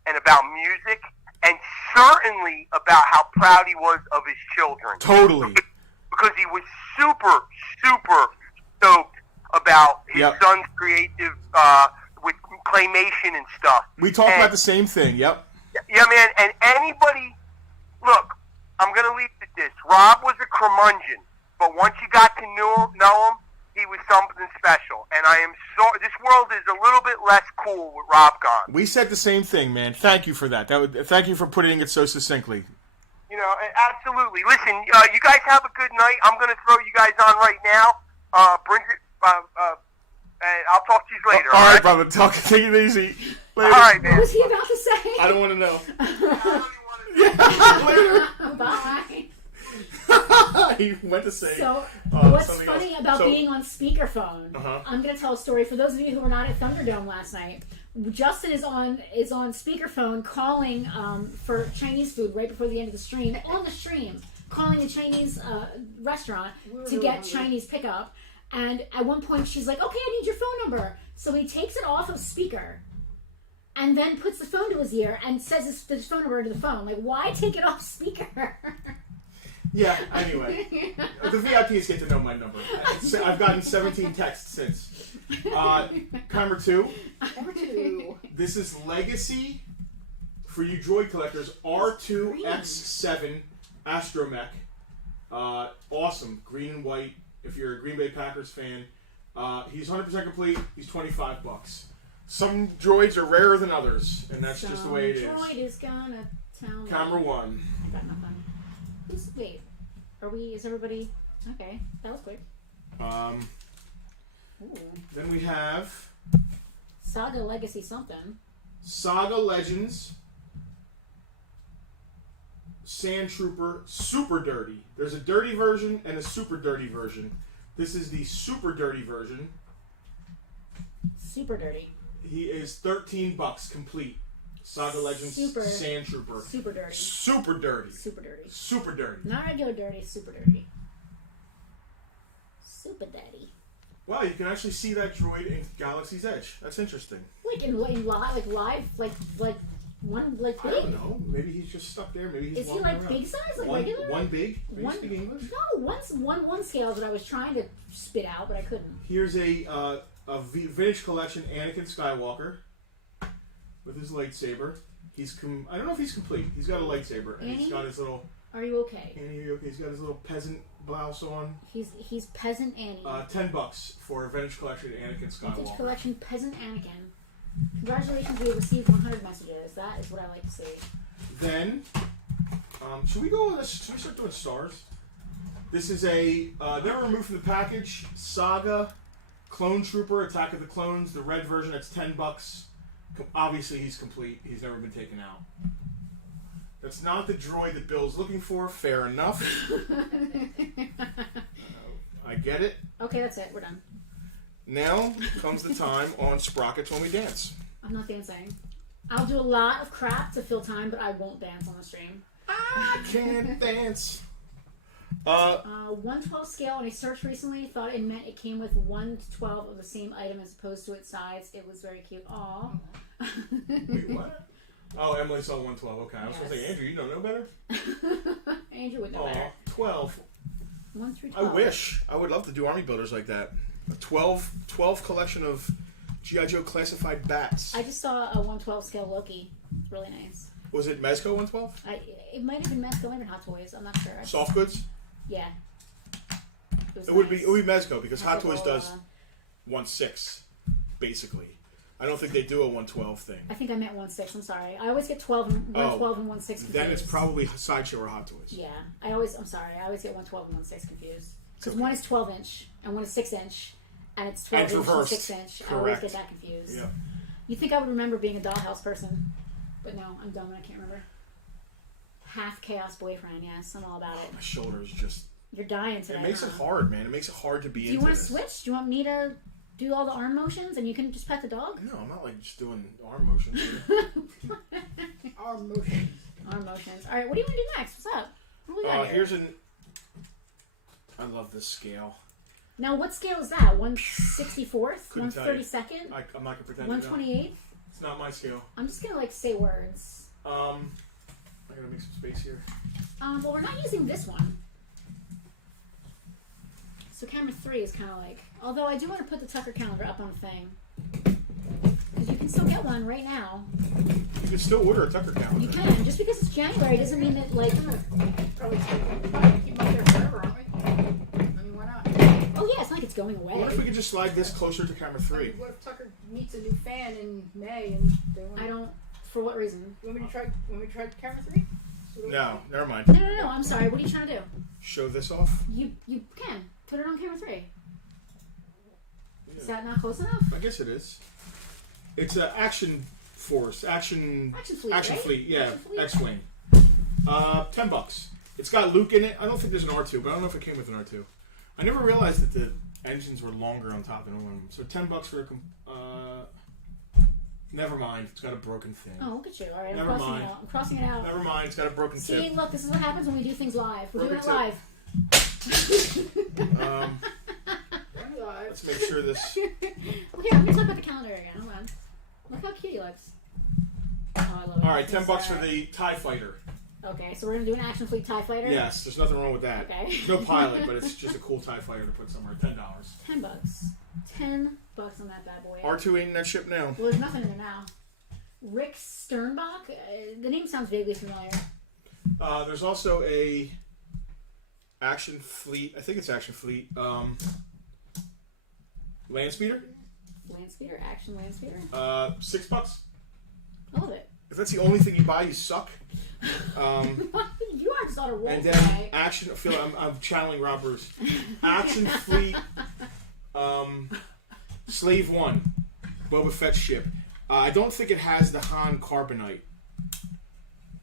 and about music, and certainly about how proud he was of his children. Totally. Because he was super, super stoked about his son's creative with claymation and stuff. We talked about the same thing, yep. Yeah, man, and anybody... Look, I'm going to leave it at this. Rob was a curmudgeon, but once you got to know him, he was something special. And I am this world is a little bit less cool with Rob gone. We said the same thing, man. Thank you for that. Thank you for putting it so succinctly. You know, absolutely. Listen, you guys have a good night. I'm going to throw you guys on right now. And I'll talk to you later. All right, brother. Take it easy. Later. All right, man. What was he about to say? I don't want to know. Bye. He went to say. So, what's something funny else. about being on speakerphone? I'm going to tell a story for those of you who were not at Thunderdome last night. Justin is on speakerphone calling for Chinese food right before the end of the stream. On the stream, calling the Chinese restaurant to get Chinese pickup. And at one point, she's like, "Okay, I need your phone number." So he takes it off of speaker, and then puts the phone to his ear and says his phone number into the phone. Like, why take it off speaker? Yeah. Anyway, the VIPs get to know my number. I've gotten 17 texts since. Number 2. Number 2. This is Legacy for you droid collectors. R2X7 Astromech. Awesome, green and white. If you're a Green Bay Packers fan, he's 100% complete. He's $25. Some droids are rarer than others, and that's just the way it is. Droid is gonna tell me. Camera 1. I got nothing. Wait, is everybody okay? That was quick. Then we have Saga Legacy something. Saga Legends Sand Trooper Super Dirty. There's a dirty version and a super dirty version. This is the super dirty version. Super dirty. He is $13 complete. Saga Legends Sand Trooper. Super dirty. Super dirty. Super dirty. Super dirty. Not regular dirty, super dirty. Super dirty. Wow, you can actually see that droid in Galaxy's Edge. That's interesting. Like in live, like one I big. don't know. Maybe he's just stuck there. Maybe he's Is he walking like around. big size, like one, regular? One big. Maybe One, speak English. no, one scale that I was trying to spit out, but I couldn't. Here's a vintage collection Anakin Skywalker with his lightsaber. I don't know if he's complete. He's got a lightsaber and he's got his little. Are you okay? Annie, are you okay? He's got his little peasant blouse on. He's peasant Annie. $10 for a vintage collection Anakin Skywalker. Vintage collection peasant Anakin. Congratulations, we have received 100 messages. That is what I like to see. Then, should we start doing stars? This is never removed from the package, Saga Clone Trooper, Attack of the Clones, the red version, that's $10. Obviously, he's complete. He's never been taken out. That's not the droid that Bill's looking for. Fair enough. I get it. Okay, that's it. We're done. Now comes the time on Sprockets when we dance. I'm not dancing. I'll do a lot of crap to fill time, but I won't dance on the stream. I can't dance. 1/12 scale. When I searched recently, thought it meant it came with 1/12 of the same item as opposed to its size. It was very cute. Aw. Wait, what? Oh, Emily saw 112. Okay, I was going to say, Andrew, you don't know better? Andrew would know better. 12. 1 through I 12. wish. I would love to do army builders like that. A 12 collection of G.I. Joe classified bats. I just saw a 1/12 scale Loki. It's really nice. Was it Mezco 112? It might have been Mezco, might have been Hot Toys. I'm not sure. Soft goods? Yeah. It would be Mezco because Hot Toys does 1/6, basically. I don't think they do a 112 thing. I think I meant 1/6. I'm sorry. I always get 112 and 1/6 confused. Then it's probably Sideshow or Hot Toys. Yeah. I'm sorry. I always get 112 and 1/6 confused. Because one is 12-inch and one is 6-inch, and it's 12-inch and 6-inch. I always get that confused. Yeah. You'd think I would remember being a Dollhouse person, but no, I'm dumb and I can't remember. Half Chaos Boyfriend, yes, I'm all about it. My shoulders just... You're dying today. It makes it hard, man. It makes it hard to be into Do you want to this. switch? Do you want me to do all the arm motions and you can just pet the dog? No, I'm not like just doing arm motions. Arm motion. Arm motions. All right, what do you want to do next? What's up? What do we got here? I love this scale. Now, what scale is that? 1/64th? Couldn't tell you. 1/32nd? I'm not gonna pretend. 1/28th? It's not my scale. I'm just gonna like say words. I'm gonna make some space here. Well, we're not using this one. So camera 3 is kind of like... Although I do want to put the Tucker calendar up on the thing. Because you can still get one right now. You can still order a Tucker calendar. You can. Just because it's January doesn't mean that, like... Probably keep them up there forever, aren't we? I mean, why not? Oh, yeah, it's not like it's going away. What if we could just slide this closer to camera 3? What if Tucker meets a new fan in May and they want? I don't... For what reason? Want me to try camera 3? No, never mind. No, I'm sorry. What are you trying to do? Show this off? You can. Put it on camera 3. Yeah. Is that not close enough? I guess it is. It's an Action Force. Action Fleet, right? Fleet, yeah. Action Fleet? X-Wing. $10. It's got Luke in it. I don't think there's an R2, but I don't know if it came with an R2. I never realized that the engines were longer on top than aluminum. So $10 for a... never mind. It's got a broken thing. Oh, look at you. All right, Never mind. I'm crossing it out. Never mind. It's got a broken See, tip. look, this is what happens when we do things live. We're Broken doing it live. Let's make sure this... Okay, I'm going to talk about the calendar again. Hold on. Look how cute he looks. Oh, I love it. All right, $10 for the TIE Fighter. Okay, so we're going to do an Action Fleet TIE Fighter? Yes, there's nothing wrong with that. Okay. There's no pilot, but it's just a cool TIE Fighter to put somewhere. $10. $10. $10 on that bad boy. R2 ain't in that ship now. Well, there's nothing in there now. Rick Sternbach? The name sounds vaguely familiar. There's also a Action Fleet. I think it's Action Fleet. Landspeeder. Landspeeder? Action Landspeeder? $6. I love it. If that's the only thing you buy, you suck. You are just on a roll And then today. Action. I feel like I'm channeling Rob Bruce. Action Fleet. Slave One. Boba Fett ship. I don't think it has the Han Carbonite.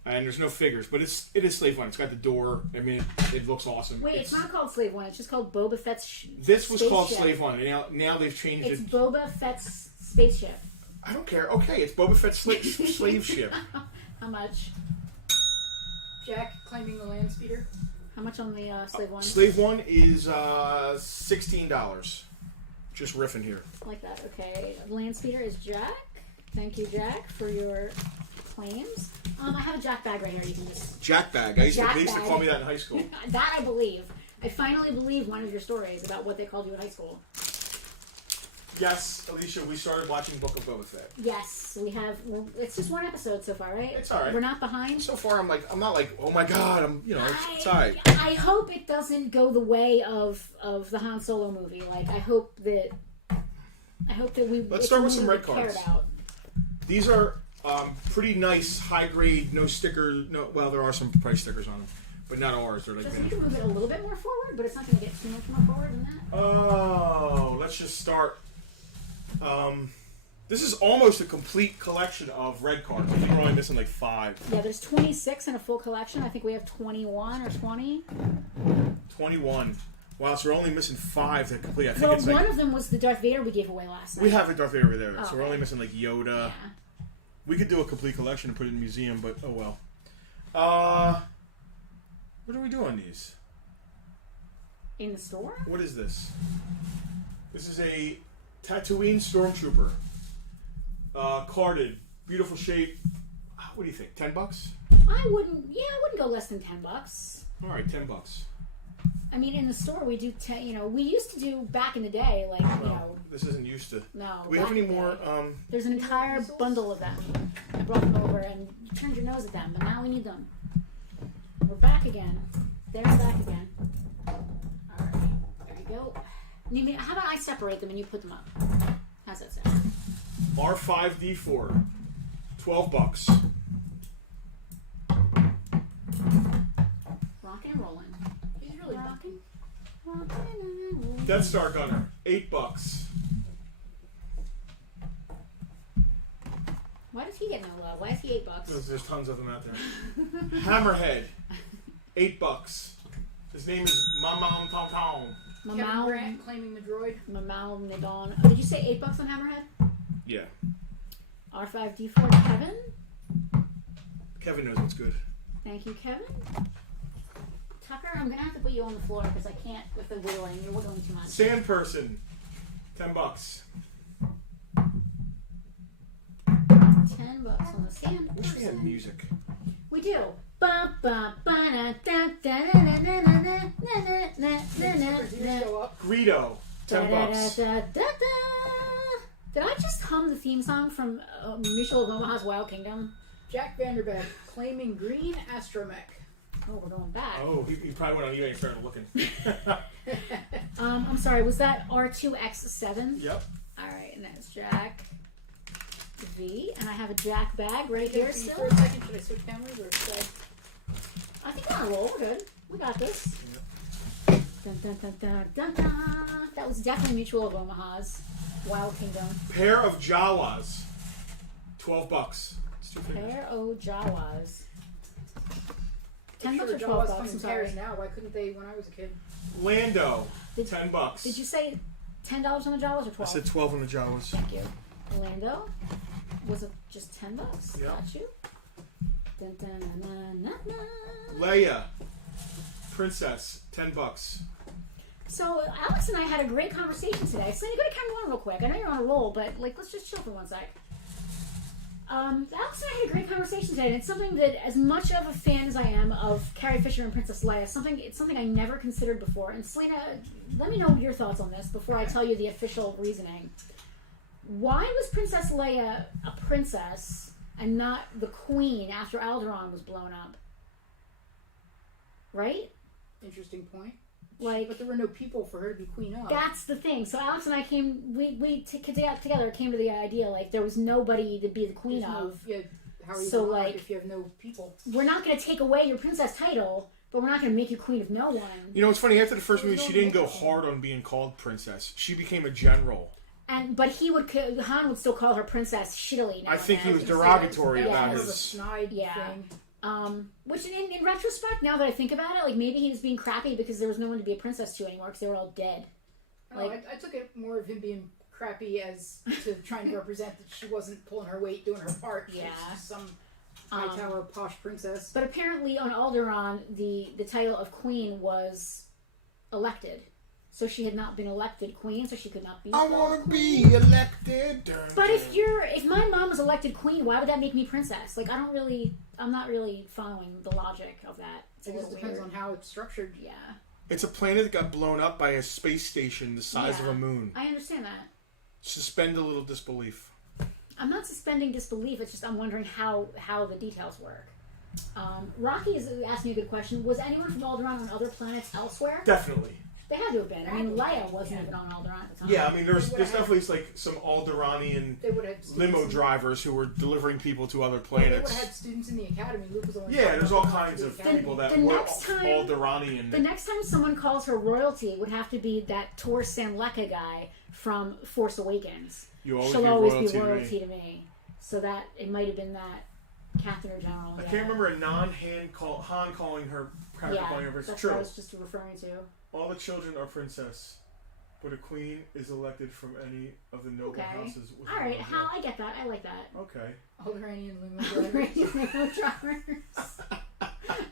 And there's no figures, but it is Slave One. It's got the door. I mean, it looks awesome. Wait, it's not called Slave One. It's just called Boba Fett's This was called spaceship. Slave One. Now they've changed It's it. Boba Fett's spaceship. I don't care. Okay, it's Boba Fett's slave ship. How much? Jack claiming the land speeder. How much on the Slave One? Slave One is $16. Just riffing here. Like that, okay. Land speeder is Jack. Thank you, Jack, for your claims. I have a Jack bag right here. You can just... Jack bag. They used to call me that in high school. That I believe. I finally believe one of your stories about what they called you in high school. Yes, Alicia, we started watching Book of Boba Fett. Yes, we have. Well, it's just one episode so far, right? It's all right. We're not behind. So far, I'm not like, oh my god, it's all right. I hope it doesn't go the way of the Han Solo movie. Like, I hope that we. Let's start with some red care cards. about. These are pretty nice, high grade, no sticker. No, well, there are some price stickers on them, but not ours. They're like. Just need to move it a little bit more forward, but it's not going to get too much more forward than that. Oh, let's just start. This is almost a complete collection of red cards. I think we're only missing like 5. Yeah, there's 26 in a full collection. I think we have 21 or 20. 21. Wow, so we're only missing 5 that complete. I think Well, it's one like of them was the Darth Vader we gave away last night. we have a Darth Vader over there, Oh, so we're only missing like Yoda. Yeah. We could do a complete collection and put it in a museum, but oh well. What do we do on these? In the store? What is this? This is a Tatooine Stormtrooper. Carded, beautiful shape. What do you think? $10? I wouldn't go less than $10. All right, $10. I mean, in the store we do. We used to do back in the day, like This isn't used to. No. Do we have any more? There's an entire bundle of them. I brought them over, and you turned your nose at them, but now we need them. We're back again. They're back again. All right, there you go. How about I separate them and you put them up? How's that sound? R5D4, $12. Rocking and rolling. He's really Rocking. Rocking and rolling. Death Star Gunner, $8. Why does he get no love? Why is he $8? There's tons of them out there. Hammerhead, $8. His name is Mamam Tom Tom. Kevin Grant claiming the droid. Mamal Nidon. Did you say $8 on Hammerhead? Yeah. R5D4 Kevin. Kevin knows what's good. Thank you, Kevin. Tucker, I'm gonna have to put you on the floor because I can't with the wiggling. You're wiggling too much. Sand Person, $10. $10 on the sand. Wish we had music. We do. Ba ba ba na da da na na na na na na na na His na. ears go up. Greedo, $10. Da, da, da, da. Did I just hum the theme song from Mutual of Omaha's Wild Kingdom? Jack Vanderbeek claiming green astromech. Oh, we're going back. Oh, he probably went on eBay and started looking. I'm sorry, was that R2X7? Yep. Alright, and that's Jack V. And I have a Jack bag right here For still. a second, should I switch cameras or should I? I think we're on a roll. We're good. We got this. Dun, dun, dun, dun, dun, dun. That was definitely Mutual of Omaha's Wild Kingdom. Pair of Jawas, $12. It's two fingers. Pair o Jawas. $10 Sure, or Jawas $12? come in I'm sorry. pairs now. Why couldn't they when I was a kid? Lando, Did- $10. Did you say $10 on the Jawas or 12? I said 12 on the Jawas. Thank you. Orlando. Was it just $10? Yeah. Got you. Dun, dun, na, na, na, na. Leia, Princess, $10. So Alex and I had a great conversation today. Selena, go to camera one real quick. I know you're on a roll, but let's just chill for one sec. Alex and I had a great conversation today, and it's something that, as much of a fan as I am of Carrie Fisher and Princess Leia, it's something I never considered before. And Selena, let me know your thoughts on this before I tell you the official reasoning. Why was Princess Leia a princess and not the queen after Alderaan was blown up? Right? Interesting point. Like, But there were no people for her to be queen of. that's the thing. So Alex and I together came to the idea, like, there was nobody to be the queen There's no- of. yeah, how are you So, the monarch like- if you have no people? We're not going to take away your princess title, but we're not going to make you queen of no one. You know, it's funny, after the first There's movie, no she didn't go reason. hard on being called princess. She became a general. But Han would still call her princess shittily now. I think and he then. was derogatory That was about more of a his... snide Yeah. thing. Which in retrospect, now that I think about it, like, maybe he was being crappy because there was no one to be a princess to anymore because they were all dead. No, Like- I took it more of him being crappy as to trying to represent that she wasn't pulling her weight, doing her part. She was Yeah. just some Hightower posh princess. But apparently on Alderaan, the title of queen was elected. So she had not been elected queen, so she could not be. I want to be elected. But if my mom was elected queen, why would that make me princess? Like, I'm not really following the logic of that. It's a I guess little it depends weird. on how it's structured. Yeah, It's a planet that got blown up by a space station the size of Yeah. a moon. I understand that. Suspend a little disbelief. I'm not suspending disbelief. It's just I'm wondering how the details work. Rocky is asking a good question. Was anyone from Alderaan on other planets elsewhere? Definitely. They had to have been. I mean, Leia wasn't even on Alderaan at the time. Yeah, I mean, there's They would've definitely like some Alderanian They would have had limo students- drivers who were delivering people to other They would have planets. had students in the academy. Luke was the one. Yeah, there's all talking about kinds the of academy. people that The were next time- Alderanian. The next time someone calls her royalty, it would have to be that Tor Sanleka guy from Force Awakens. You always She'll be always royalty be to me. royalty to me. So that it might have been that captain or general. I yeah. can't remember a Han calling her, calling her, but it's that's true. what I was just referring to. All the children are princess, but a queen is elected from any of the noble Okay. houses. within All right, the Hal, world. I get that. I like that. Okay. Alderanian limo drivers.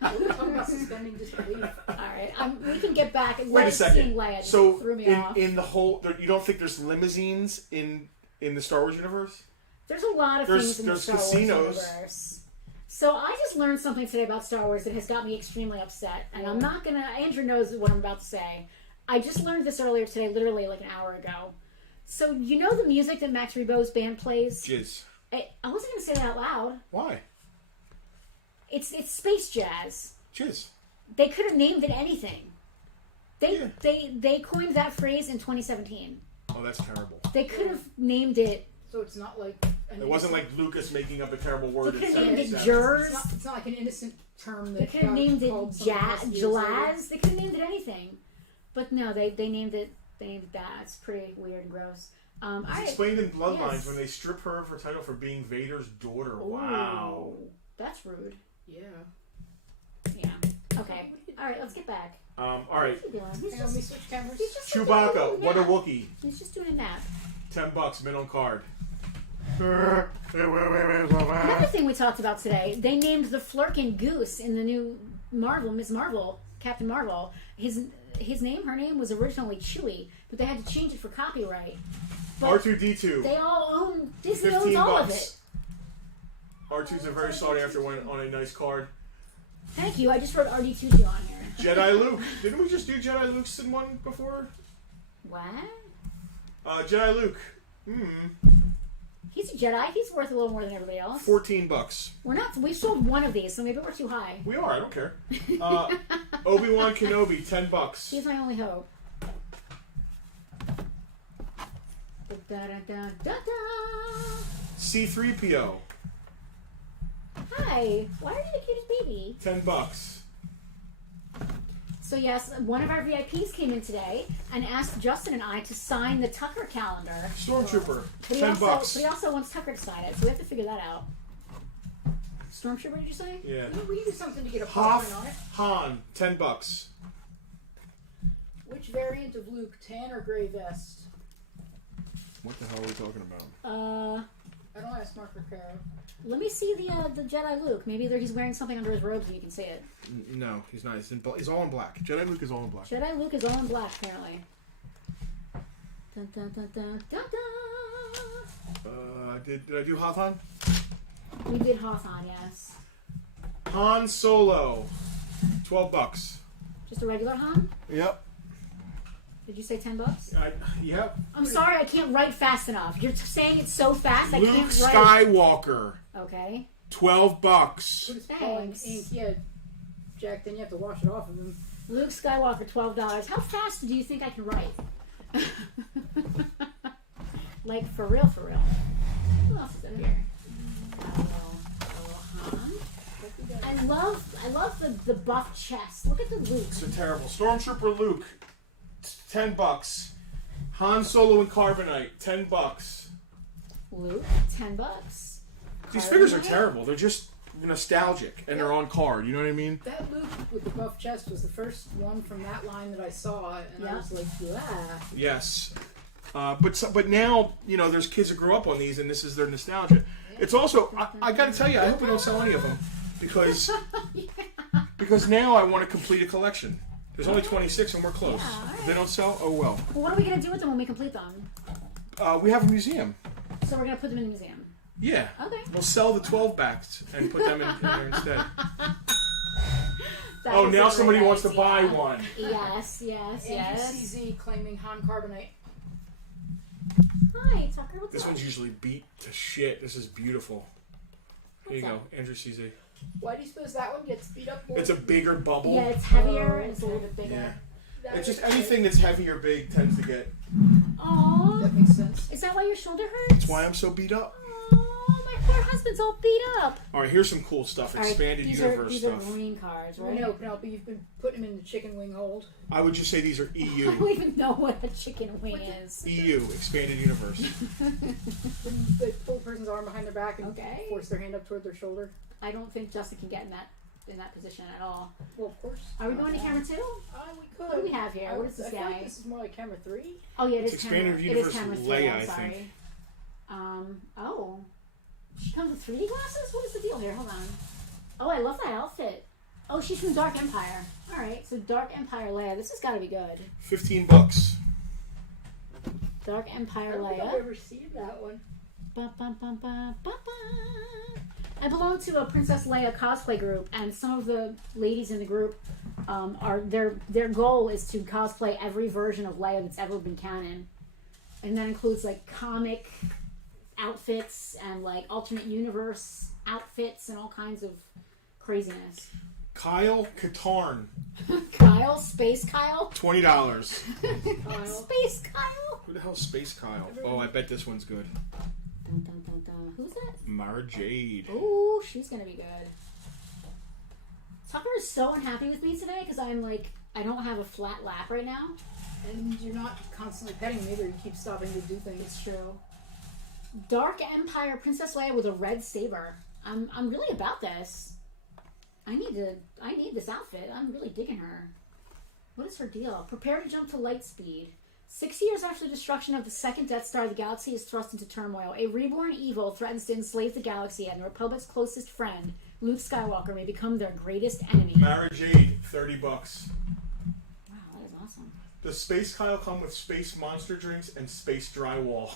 We're talking about suspending disbelief. All right, we can get back. Wait a second. Seeing Leia just So threw me off. in the whole, you don't think there's limousines in the Star Wars universe? There's a lot of There's- things in the there's Star casinos. Wars universe. So I just learned something today about Star Wars that has got me extremely upset, and I'm not gonna. Andrew knows what I'm about to say. I just learned this earlier today, literally like an hour ago. So you know the music that Max Rebo's band plays? Jizz. I wasn't gonna say that out loud. Why? It's space jazz. Jizz. They could have named it anything. Yeah. They coined that phrase in 2017. Oh, that's terrible. They could have named it So it's not like It wasn't like Lucas making up a terrible word. They that could have named it sounded Jers. It's not like an innocent term They that could have got named it called something else years later. Jalaz. They could have named it anything. But no, they named it. They named it that. It's pretty weird and gross. It's Alright. explained in Bloodlines Yes. when they strip her of her title for being Vader's daughter. Ooh, Wow. that's rude. Yeah. Yeah. Okay. All right. Let's get back. All right. What's he doing? He's Hang on, let me just. switch cameras. He's just Chewbacca. What a nap. Wookiee. He's just doing a nap. $10 mint on card. Another thing we talked about today, they named the Flurkin Goose in the new Ms. Marvel, Captain Marvel. Her name was originally Chewie, but they had to change it for copyright. But R2D2. they all own, Disney owns $15. all of it. R2's a very sought after one on a nice card. Thank you, I just wrote RD2 on here. Jedi Luke. Didn't we just do Jedi Luke's in one before? What? Jedi Luke. He's a Jedi, he's worth a little more than everybody else. $14. We're not, we sold one of these, so maybe we're too high. We are, I don't care. Obi-Wan Kenobi, $10. He's my only hope. Da-da-da-da-da. C3PO, Hi, why are you the cutest baby? $10. So yes, one of our VIPs came in today and asked Justin and I to sign the Tucker calendar. Stormtrooper, But $10. but he also wants Tucker to sign it, so we have to figure that out. Stormtrooper, did you say? Yeah. We need something to get a Hoth Farpoint on it. Han, $10. Which variant of Luke, tan or gray vest? What the hell are we talking about? I don't ask Mark or Caro. Let me see the Jedi Luke. Maybe he's wearing something under his robes and you can see it. No, he's not. He's all in black. Jedi Luke is all in black. Jedi Luke is all in black, apparently. Dun, dun, dun, dun, dun, dun. Did I do Hoth Han? We did Hoth Han, yes. Han Solo, $12. Just a regular Han? Yep. Did you say $10? Yep. I'm sorry, I can't write fast enough. You're saying it so fast, I Luke can't write. Skywalker, Okay. $12. Put his paw in Thanks. ink, yeah. Jack, then you have to wash it off of him. Luke Skywalker, $12. How fast do you think I can write? Like, for real, for real. Who else is in here? Han. I love the buff chest. Look at the Luke. So terrible. Stormtrooper Luke, $10. Han Solo and Carbonite, $10. Luke, $10. These figures are Carbonite? terrible. They're just nostalgic and they're on card. You know what I mean? That Luke with the buff chest was the first one from that line that I saw, and I Yeah. was like, ah. Yes. But now, there's kids that grew up on these and this is their nostalgia. It's also, I got to tell you, I hope we don't sell any of them because now I want to complete a collection. There's only 26 and we're close. Yeah, all right. If they don't sell, oh well. Well, what are we going to do with them when we complete them? We have a museum. So we're going to put them in the museum. Yeah. Okay. We'll sell the 12 backs and put them in there instead. That Oh, is now a somebody great wants to buy idea. one. Yes, yes, Andrew yes. CZ claiming Han Carbonite. Hi, Tucker. What's This up? one's usually beat to shit. This is beautiful. Here you What's go, Andrew CZ. Why do you suppose that one gets beat up more? It's a bigger bubble. Yeah, it's heavier. Oh, It's a little bit bigger. Yeah. That It's just makes anything that's heavy or big tends to get. Aww. That makes sense. Is that why your shoulder hurts? That's why I'm so beat up. Oh, my poor husband's all beat up. All right, here's some cool stuff. All right, Expanded these universe these stuff. are green cards, I right? know, Penelope, you've been putting him in the chicken wing hold. I would just say these are I EU. don't even know what a chicken wing is. EU, expanded universe. When they pull a person's arm behind their back and Okay. force their hand up toward their shoulder. I don't think Justin can get in that position at all. Well, of course. Are we going to camera 2? We could. What do we have here? What is this I feel guy? like this is more like camera 3. Oh yeah, it is It's camera. expanded It universe is camera 3. Leia, I'm I sorry. think. Oh, she comes with 3D glasses. What is the deal here? Hold on. Oh, I love that outfit. Oh, she's from Dark Empire. All right, so Dark Empire Leia. This has got to be good. $15. Dark I Empire don't think I've Leia. ever seen that one. Bum, bum, bum, bum, bum, bum. I belong to a Princess Leia cosplay group, and some of the ladies in the group are their goal is to cosplay every version of Leia that's ever been canon, and that includes like comic outfits and like alternate universe outfits and all kinds of craziness. Kyle Katarn, Kyle, Space Kyle, $20. Kyle. Space Kyle. Who the hell's Space Kyle? Oh, I bet this one's good. Dun, dun, dun, dun. Who's that? Mara Jade. Ooh, she's gonna be good. Tucker is so unhappy with me today because I'm like, I don't have a flat lap right now. And you're not constantly petting me, or you keep stopping to do things. It's true. Dark Empire Princess Leia with a red saber. I'm really about this. I need this outfit. I'm really digging her. What is her deal? Prepare to jump to light speed. 6 years after the destruction of the second Death Star, the galaxy is thrust into turmoil. A reborn evil threatens to enslave the galaxy, and the Republic's closest friend, Luke Skywalker, may become their greatest enemy. Mara Jade, $30. Wow, that is awesome. Does Space Kyle come with space monster drinks and space drywall?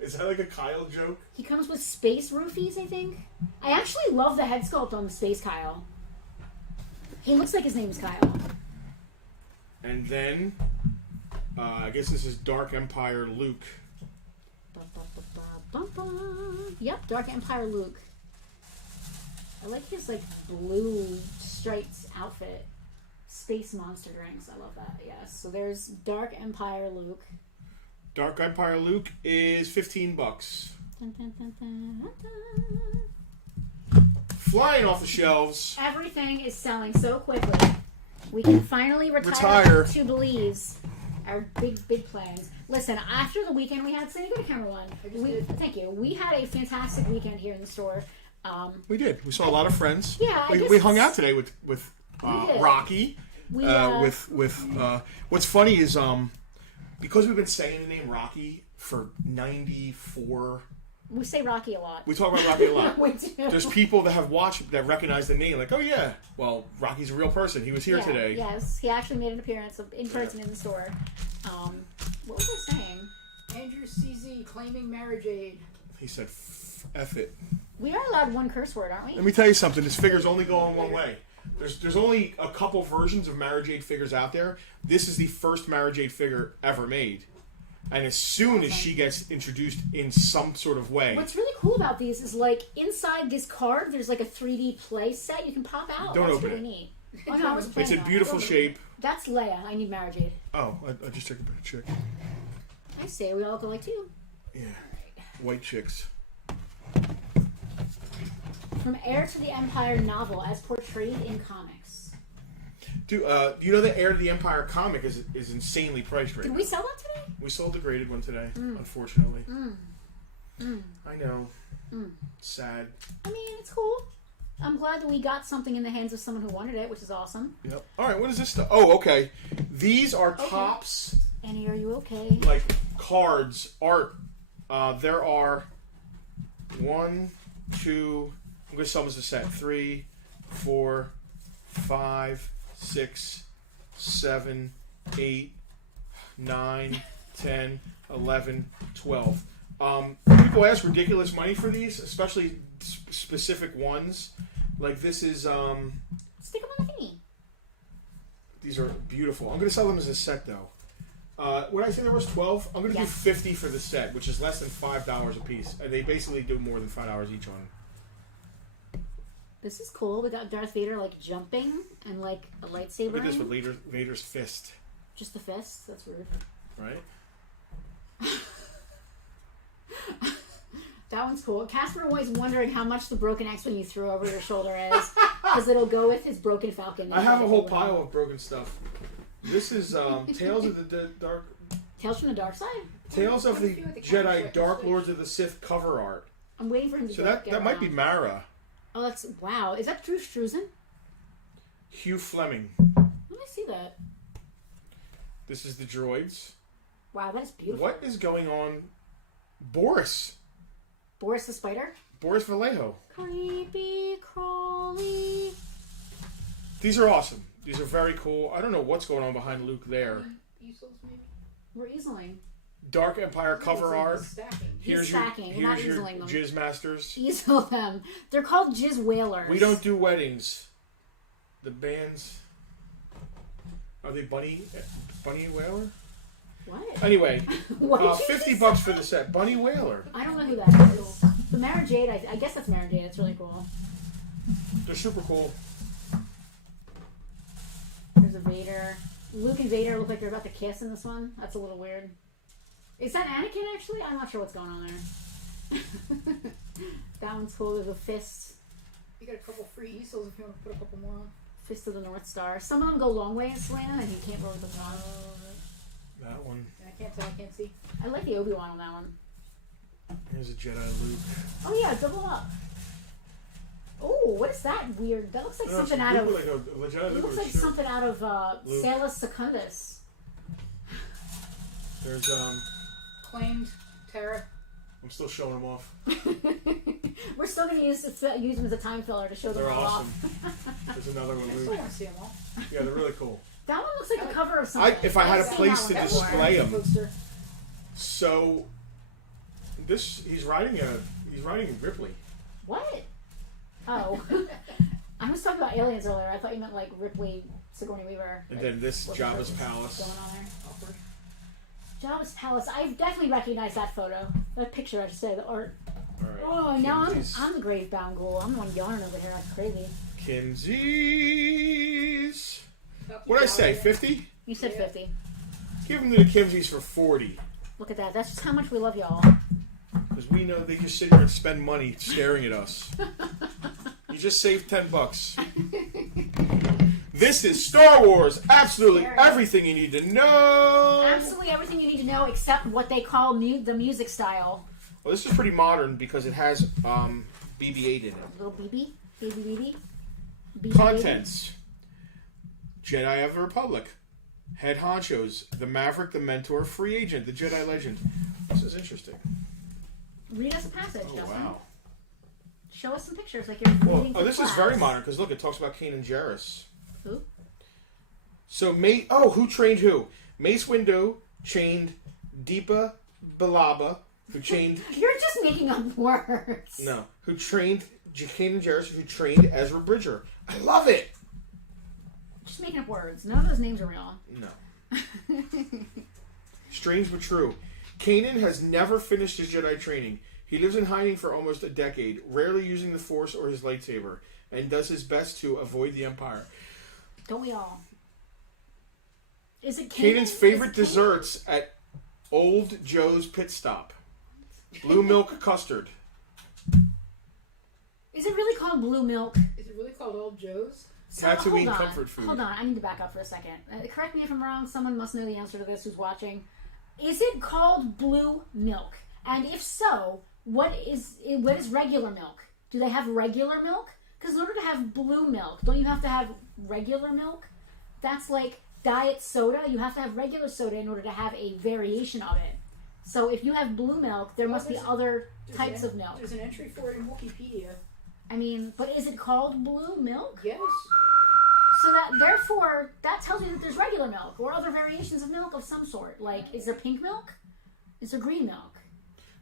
Is that like a Kyle joke? He comes with space roofies, I think. I actually love the head sculpt on the Space Kyle. He looks like his name is Kyle. And then, I guess this is Dark Empire Luke. Yep, Dark Empire Luke. I like his like blue striped outfit. Space monster drinks. I love that. Yes. So there's Dark Empire Luke. Dark Empire Luke is $15. Dun, dun, dun, dun, dun, dun. Flying off the shelves. Everything is selling so quickly. We can finally Retire. to Belize. Our big plans. Listen, after the weekend we had, Cindy, go to camera one. Thank you. We had a fantastic weekend here in the store. We did. We saw a lot of friends. Yeah, I guess we hung out today with did. Rocky. We, What's funny is because we've been saying the name Rocky for 94. we say Rocky a lot. We talk about Rocky a lot. We do. There's people that have watched that recognize the name, like, oh yeah, well, Rocky's a real person. He was here Yeah, today. Yes, he actually made an appearance in person in the store. What was I saying? Andrew CZ claiming marriage aid. He said, F it. We are allowed one curse word, aren't we? Let me tell you something. This figure's only going one way. There's only a couple versions of Marriage Aid figures out there. This is the first Marriage Aid figure ever made. And as soon as she gets introduced in some sort of way... What's really cool about these is, like, inside this card, there's, like, a 3D play set you can pop out. Don't That's open really it. neat. Oh, no, I was It's playing in beautiful shape. That's Leia. I need marriage aid. Oh, I just took a chick. I say we all look alike, too. Yeah. White chicks. From Heir to the Empire novel as portrayed in comics. Do you know the Heir to the Empire comic is insanely priced right Did now? we sell that today? We sold the graded one today, unfortunately. I know. Sad. I mean, it's cool. I'm glad that we got something in the hands of someone who wanted it, which is awesome. Yep. All right, what is this stuff? Oh, okay. These are Topps, Annie, are you okay? like, cards, art. There are 1, 2, I'm going to sum as a set. 3, 4, 5, 6, 7, 8, 9, 10, 11, 12. People ask ridiculous money for these, especially specific ones. Like this is, Stick them on the thingy. these are beautiful. I'm going to sell them as a set though. What did I say there was 12? I'm going to do 50 for the set, which is less than $5 a piece. And they basically do more than $5 each on. This is cool. We got Darth Vader like jumping and like a lightsaber. Look at this with Vader's fist. Just the fist. That's weird. Right? That one's cool. Casper always wondering how much the broken X-Wing you threw over your shoulder is, because it'll go with his broken Falcon. I have a whole pile of broken stuff. This is Tales of the Dark. Tales from the Dark Side. Tales of the Jedi Dark Lords of the Sith cover art. I'm waiting for him to. So get that might be around. Mara. Oh, that's wow. Is that Drew Struzan? Hugh Fleming. Let me see that. This is the droids. Wow, that is beautiful. What is going on? Boris Boris the Spider. Vallejo. Creepy crawly. These are awesome. These are very cool. I don't know what's going on behind Luke there. Easels, maybe? We're easeling. Dark Empire cover It's like art. stacking. Here's stacking. We're not your easeling them. Jizz Masters. Easel them. They're called Jizz Whalers. We don't do weddings. The bands. Are they Bunny and Whaler? What? Anyway, What did you $50 just bucks say? for the set. Bunny Whaler. I don't know who that is. The Mara Jade, I guess that's Mara Jade. It's really cool. They're super cool. There's a Vader. Luke and Vader look like they're about to kiss in this one. That's a little weird. Is that Anakin, actually? I'm not sure what's going on there. That one's cool. There's a fist. You got a couple free easels if you want to put a couple more on. Fist of the North Star. Some of them go long way in Selena, and you can't really put them on. That one. I can't tell. I can't see. I like the Obi-Wan on that one. Here's a Jedi Luke. Oh yeah, double up. Oh, what is that weird? That looks like something out of. Like a Jedi It Luke looks or like shoe. something out of Luke. Salus Secundus. There's Claimed Terra. I'm still showing them off. We're still going to use them as a time filler to show them They're all awesome. off. There's another one, I still Luke. want to see them all. Yeah, they're really cool. That one looks like the cover of something. If I had a I've seen place that to one before. display 'em. Poster. So he's riding Ripley. What? Oh. I was talking about aliens earlier. I thought you meant like Ripley, Sigourney Weaver. And like, then this what Jabba's was palace. going on there. Awkward. Jabba's palace. I definitely recognize that photo. That picture, I should say, the art. All right. Oh, now Kimsey's- I'm the grave bound ghoul. I'm the one yawning over here. That's crazy. Kimsey's. What'd I say? 50? You said Yeah. 50. Give them to the Kimsey's for 40. Look at that. That's just how much we love y'all. Because we know they just sit here and spend money staring at us. You just saved $10. This is Star Wars. Absolutely everything you need to know. Absolutely everything you need to know except what they call the music style. Well, this is pretty modern because it has BB-8 in it. Little BB? Baby BB? Contents. Jedi of the Republic. Head honchos. The Maverick, the Mentor, Free Agent, the Jedi Legend. This is interesting. Read us a passage, Oh, Justin. wow. Show us some pictures like you're Well, reading for this class. is very modern because look, it talks about Kanan Jarrus. Who? So, who trained who? Mace Windu trained Deepa Balaba, who trained... You're just making up words. No. Who trained Kanan Jarrus, who trained Ezra Bridger. I love it! Just making up words. None of those names are real. No. Strange but true. Kanan has never finished his Jedi training. He lives in hiding for almost a decade, rarely using the Force or his lightsaber, and does his best to avoid the Empire. Don't we all? Is it Kanan's favorite desserts at Old Joe's Pit Stop. Blue milk custard. Is it really called blue milk? Is it really called Old Joe's? Tatooine hold on. comfort food. Hold on, I need to back up for a second. Correct me if I'm wrong. Someone must know the answer to this who's watching. Is it called blue milk? And if so, what is regular milk? Do they have regular milk? Because in order to have blue milk, don't you have to have regular milk? That's like diet soda. You have to have regular soda in order to have a variation of it. So if you have blue milk, there must be other types of milk. There's an entry for it in Wikipedia. I mean, but is it called blue milk? Yes. So that therefore that tells me that there's regular milk or other variations of milk of some sort. Like, is there pink milk? Is there green milk?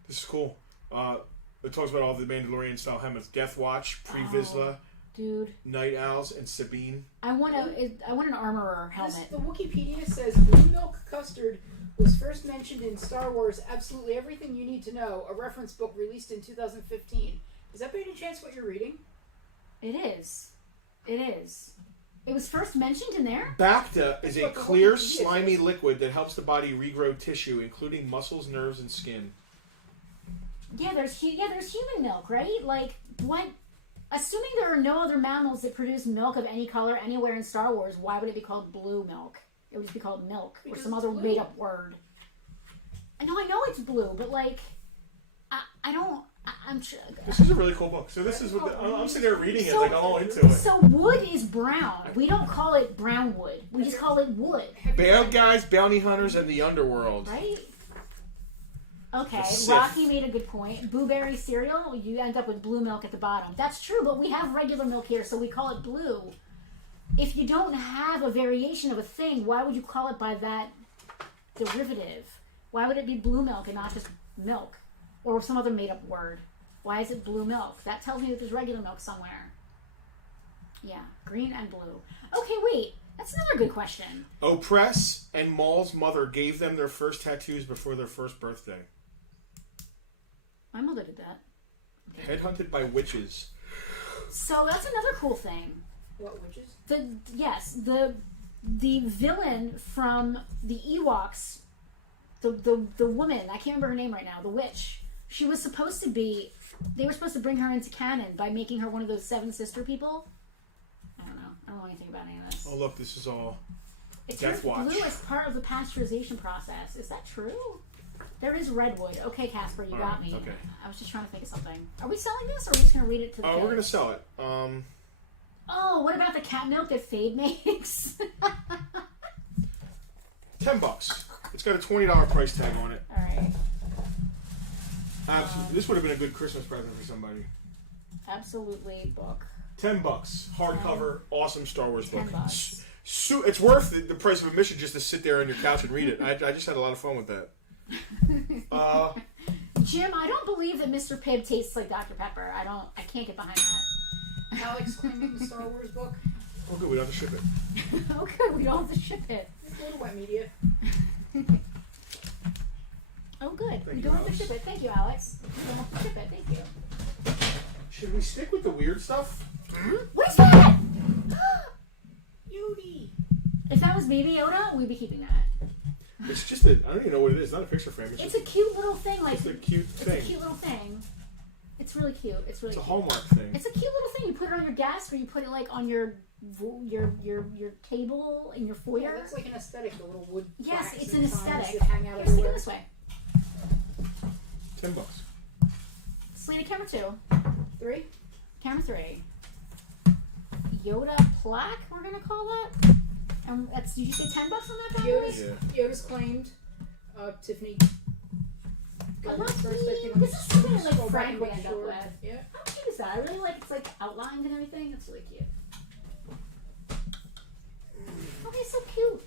This is cool. It talks about all the Mandalorian style helmets: Death Watch, Pre Vizsla, Dude, Night Owls, and Sabine. I want an armorer helmet. The Wikipedia says blue milk custard was first mentioned in Star Wars Absolutely Everything You Need to Know, a reference book released in 2015. Is that by any chance what you're reading? It is. It is. It was first mentioned in there? Bacta is a what the clear, Wikipedia slimy says. liquid that helps the body regrow tissue, including muscles, nerves, and skin. Yeah, there's human milk, right? Like, what? Assuming there are no other mammals that produce milk of any color anywhere in Star Wars, why would it be called blue milk? It would just be called milk or Because some it's other blue. made-up word. I know it's blue, but like, I'm sure. This is a really cool book. So this is what I'm sitting there reading it, like I'm all into it. So wood is brown. We don't call it brown wood. We just call it wood, Bad guys, bounty hunters, and the underworld. right? Okay, The Sith. Rocky made a good point. Blueberry cereal, you end up with blue milk at the bottom. That's true, but we have regular milk here, so we call it blue. If you don't have a variation of a thing, why would you call it by that derivative? Why would it be blue milk and not just milk? Or some other made-up word? Why is it blue milk? That tells me that there's regular milk somewhere. Yeah, green and blue. Okay, wait. That's another good question. Opress and Maul's mother gave them their first tattoos before their first birthday. My mother did that. Headhunted by witches. So that's another cool thing. What witches? The villain from the Ewoks, the woman, I can't remember her name right now, the witch, She was supposed to be. They were supposed to bring her into canon by making her one of those 7 sister people. I don't know. I don't know anything about any of this. Oh look, this is all. It's Death Watch. blue as part of the pasteurization process. Is that true? There is redwood. Okay, Casper, you got me. Okay. I was just trying to think of something. Are we selling this, or are we just going to read it to the kids? We're gonna sell it. Oh, what about the cat milk that Fade makes? $10. It's got a $20 price tag on it. All right. Absolutely. This would have been a good Christmas present for somebody. Absolutely, book. $10. Hardcover, awesome Star Wars book. $10. It's worth the price of admission just to sit there on your couch and read it. I just had a lot of fun with that. Jim, I don't believe that Mr. Pibb tastes like Dr. Pepper. I can't get behind that. Alex claiming the Star Wars book. Oh, good. We don't have to ship it. Oh, good. We don't have to ship it. It's a little wet media. Oh, good. Thank We you, don't have to Alex. ship it. Thank you, Alex. We don't have to ship it. Thank you. Should we stick with the weird stuff? What is that? Yodi. If that was Baby Yoda, we'd be keeping that. It's just I don't even know what it is. It's not a picture frame. It's a cute little thing. Like It's a cute It's thing. a cute little thing. It's really cute. It's really It's a cute. Hallmark thing. It's a cute little thing. You put it on your desk, or you put it like on your table in your foyer. Yeah, that's like an aesthetic. The little wood. Yes, plaques it's and an signs aesthetic. that hang out Here, stick it everywhere. this way. $10. Selena, camera 2. 3. Camera 3. Yoda plaque, we're gonna call that. And that's, did you say $10 on that bad boy? Yoda's claimed. Tiffany. I Got love it first, I think. this is something like Scroll back Frank and would make end up sure. with. Yeah. How cute is that? I really like it's like outlined and everything. It's really cute. Oh, he's so cute.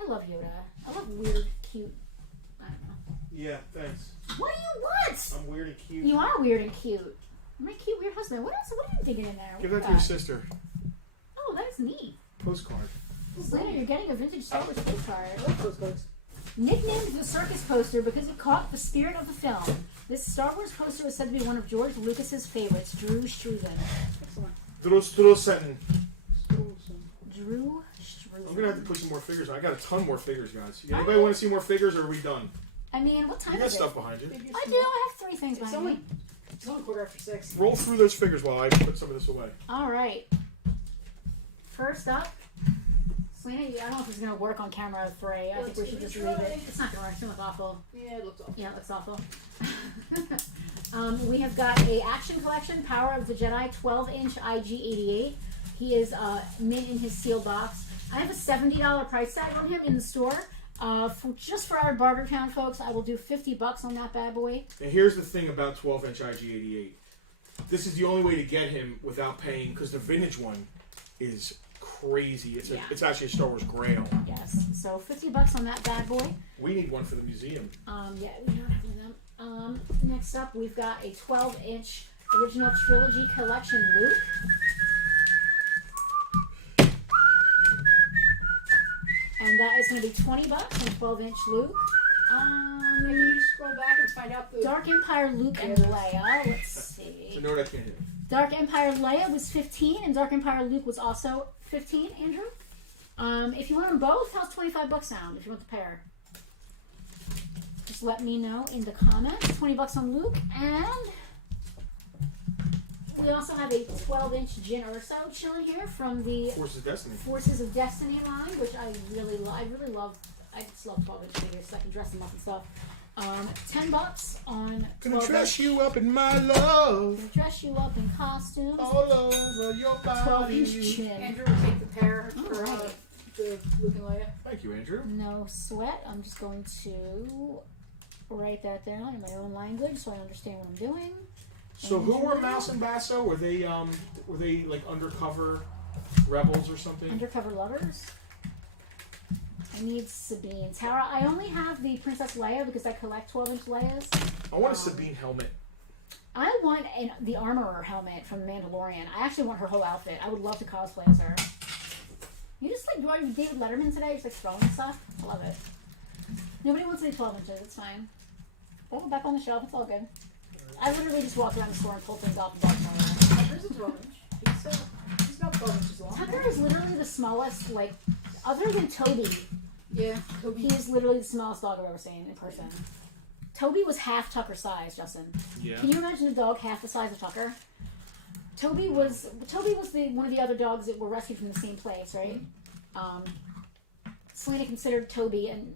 I love Yoda. I love weird, cute. I don't know. Yeah, thanks. What do you want? I'm weird and cute. You are weird and cute. My cute weird husband. What else? What are you digging in there? Give What that is to your sister. Oh, that is neat. Postcard. Selena, you're getting a vintage Star Wars postcard. I love those cards. Nicknamed the circus poster because it caught the spirit of the film. This Star Wars poster is said to be one of George Lucas's favorites, Drew Struzan. Excellent. Drusen. Drew Struzan. I'm gonna have to put some more figures on. I got a ton more figures, guys. Anybody want to see more figures, or are we done? I mean, what time You got is it? stuff behind you. I do. I have 3 things It's behind me. only 6:15. Roll through those figures while I put some of this away. All right. First up, Selena, I don't know if it's going to work on camera 3. I think we should just leave it. It's not going to work. It's going to look awful. Yeah, it looks awful. Yeah, it looks awful. We have got a Action Collection Power of the Jedi 12-inch IG-88. He is mint in his sealed box. I have a $70 price tag on him in the store. Just for our Bartertown folks, I will do $50 on that bad boy. And here's the thing about 12-inch IG-88. This is the only way to get him without paying, because the vintage one is crazy. It's actually a Star Wars Grail. Yes, so $50 on that bad boy. We need one for the museum. Yeah, we don't have them. Next up, we've got a 12-inch original trilogy collection Luke. And that is going to be $20 on 12-inch Luke. Maybe you just scroll back and find out the. Dark Empire Luke and Leia. Let's see. So no, I can't hit. Dark Empire Leia was 15, and Dark Empire Luke was also 15. Andrew, if you want them both, how's $25 sound? If you want the pair, just let me know in the comments. $20 on Luke, and we also have a 12-inch Jyn Erso chilling here from the Forces of Destiny. Forces of Destiny line, which I really love. I just love 12-inch figures, so I can dress them up and stuff. $10 on 12-inch. Gonna dress you up in my love. Gonna dress you up in costumes. All over your body. 12-inch chin. Andrew will take the pair for Alright. the Luke and Leia. Thank you, Andrew. No sweat. I'm just going to write that down in my own language so I understand what I'm doing. So who were Mouse and Basso? Were they like undercover rebels or something? Undercover lovers. I need Sabine. Tara, I only have the Princess Leia because I collect 12-inch Leias. I want a Sabine helmet. I want the Armorer helmet from The Mandalorian. I actually want her whole outfit. I would love to cosplay as her. You just like drawing David Letterman today, just like throwing stuff. I love it. Nobody wants any 12 inches. It's fine. Throw it back on the shelf. It's all good. I literally just walk around the store and pull things off the box. There's a 12-inch. He's about 12 inches long. Tucker is literally the smallest, like, other than Toby. Yeah, Toby. He is literally the smallest dog I've ever seen in person. Toby was half Tucker size, Justin. Yeah. Can you imagine a dog half the size of Tucker? Toby was one of the other dogs that were rescued from the same place, right? Selena considered Toby and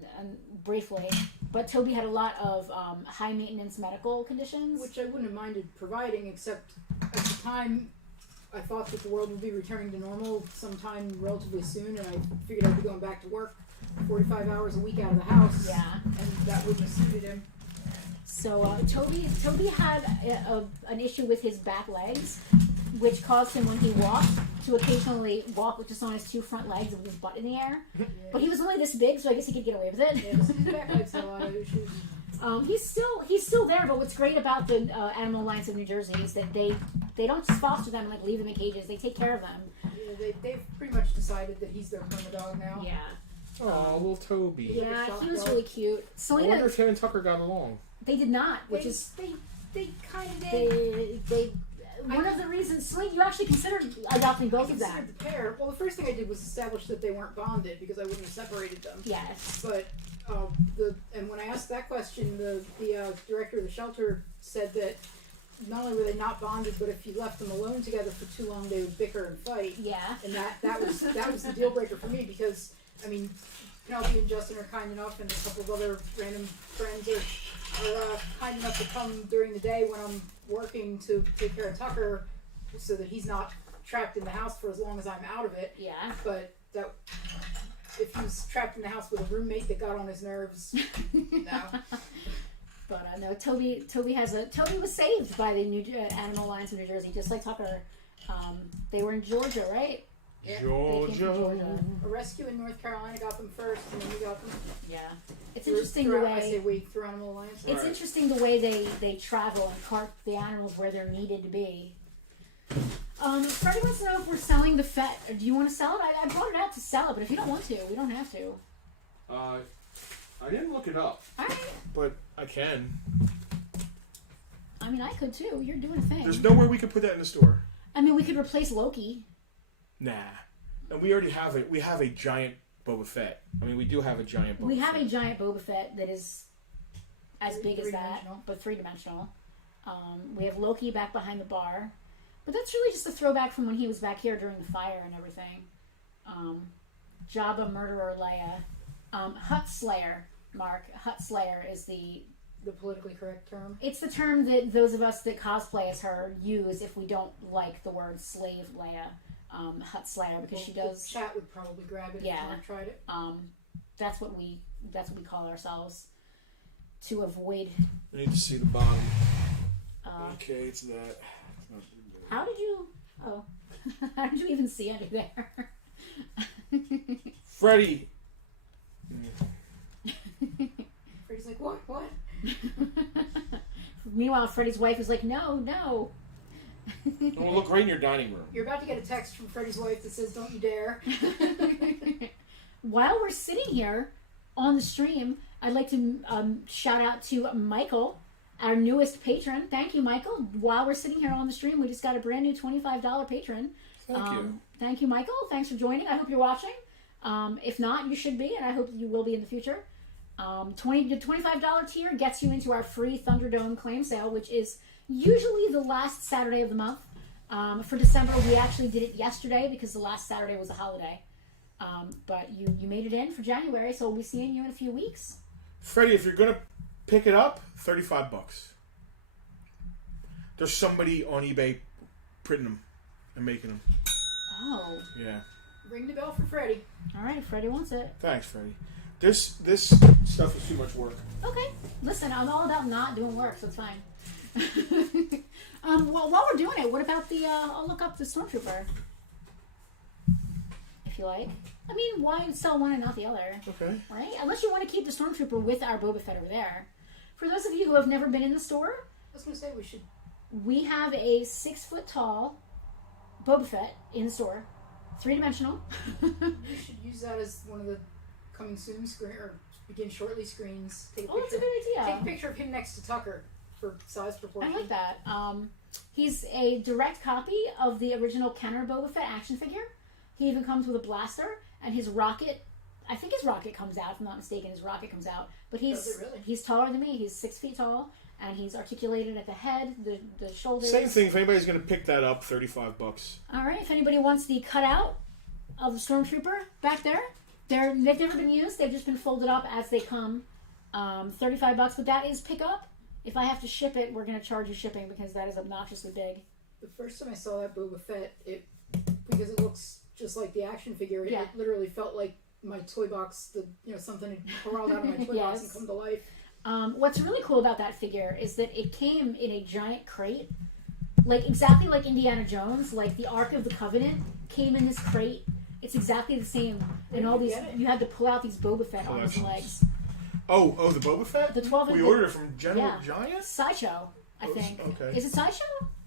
briefly, but Toby had a lot of high maintenance medical conditions, Which I wouldn't have minded providing, except at the time I thought that the world would be returning to normal sometime relatively soon, and I figured I'd be going back to work 45 hours a week out of the house. Yeah. And that wouldn't have suited him. So Toby had an issue with his back legs, which caused him when he walked to occasionally walk with just on his two front legs with his butt in the air. Yeah. But he was only this big, so I guess he could get away with it. Yeah, his back legs had a lot of issues. He's still there, but what's great about the Animal Alliance of New Jersey is that they don't just foster them and like leave them in cages. They take care of them. Yeah, they've pretty much decided that he's their perma dog now. Yeah. Oh, little Toby. Yeah, he was really cute. I Selena, wonder if him and Tucker got along. they did not, which They, is they kind of did. they one of the reasons. Selena, you actually considered adopting both I of them. considered the pair. Well, the first thing I did was establish that they weren't bonded because I wouldn't have separated them. Yes. But and when I asked that question, the director of the shelter said that not only were they not bonded, but if you left them alone together for too long, they would bicker and fight. Yeah. And that was the deal breaker for me because I mean, Penelope and Justin are kind enough, and a couple of other random friends are kind enough to come during the day when I'm working to take care of Tucker, so that he's not trapped in the house for as long as I'm out of it. Yeah. But that if he was trapped in the house with a roommate that got on his nerves, no. But no, Toby was saved by the Animal Alliance of New Jersey, just like Tucker. They were in Georgia, right? Yeah. They came from Georgia. A rescue in North Carolina got them first, and then we got them. Yeah. It's interesting the I say way we through Animal Alliance. it's Right. interesting the way they travel and cart the animals where they're needed to be. Freddie wants to know if we're selling the Fett. Do you want to sell it? I brought it out to sell it, but if you don't want to, we don't have to. I didn't look it up, All right. but I can. I mean, I could too. You're doing a thing. There's nowhere we could put that in the store. I mean, we could replace Loki. Nah. And we already have it. We have a giant Boba Fett. I mean, we do have a giant Boba Fett. We have a giant Boba Fett that is as big as that, Three-dimensional. but three-dimensional. We have Loki back behind the bar. But that's really just a throwback from when he was back here during the fire and everything. Jabba, Murderer, Leia. Hut Slayer, Mark. Hut Slayer is the politically correct term. It's the term that those of us that cosplay as her use if we don't like the word slave Leia. Hut Slayer, because she does. The chat would probably grab it Yeah. if you tried it. That's what we call ourselves to avoid. I need to see the bottom. Okay, it's that. How did you? Oh, how did you even see under there? Freddie. Freddie's like, what? Meanwhile, Freddie's wife is like, no. It will look great in your dining room. You're about to get a text from Freddie's wife that says, "Don't you dare." While we're sitting here on the stream, I'd like to shout out to Michael, our newest patron. Thank you, Michael. While we're sitting here on the stream, we just got a brand new $25 patron. Thank you. Thank you, Michael. Thanks for joining. I hope you're watching. If not, you should be, and I hope you will be in the future. The $25 tier gets you into our free Thunderdome claim sale, which is usually the last Saturday of the month. For December, we actually did it yesterday because the last Saturday was a holiday. But you made it in for January, so we'll be seeing you in a few weeks. Freddie, if you're gonna pick it up, $35. There's somebody on eBay printing them and making them. Oh. Yeah. Ring the bell for Freddie. All right, Freddie wants it. Thanks, Freddie. This stuff is too much work. Okay. Listen, I'm all about not doing work, so it's fine. Well, while we're doing it, what about the, I'll look up the Stormtrooper. If you like. I mean, why sell one and not the other? Okay. Right? Unless you want to keep the Stormtrooper with our Boba Fett over there. For those of you who have never been in the store, I was going to say we should. we have a 6-foot-tall Boba Fett in the store. 3-dimensional. We should use that as one of the coming soon screen or begin shortly screens. Take a Oh, that's a picture. good idea. Take a picture of him next to Tucker for size proportion. I like that. He's a direct copy of the original Kenner Boba Fett action figure. He even comes with a blaster, and his rocket I think his rocket comes out. If I'm not mistaken, his rocket comes out. But Does it really? he's taller than me. He's 6 feet tall, and he's articulated at the head, the shoulders. Same thing. If anybody's going to pick that up, $35. All right. If anybody wants the cutout of the Stormtrooper back there, they've never been used. They've just been folded up as they come. $35, but that is pickup. If I have to ship it, we're going to charge you shipping because that is obnoxiously big. The first time I saw that Boba Fett, because it looks just like the action figure, it literally felt like my toy box, something had crawled out of my toy box and come to life. What's really cool about that figure is that it came in a giant crate, exactly like Indiana Jones, like the Ark of the Covenant came in this crate. It's exactly the same. And all these, you had to pull out these Boba Fett arms and legs. Oh, the Boba Fett? The 12 We ordered it from General Giant? Sideshow, I think. Okay. Is it Sideshow?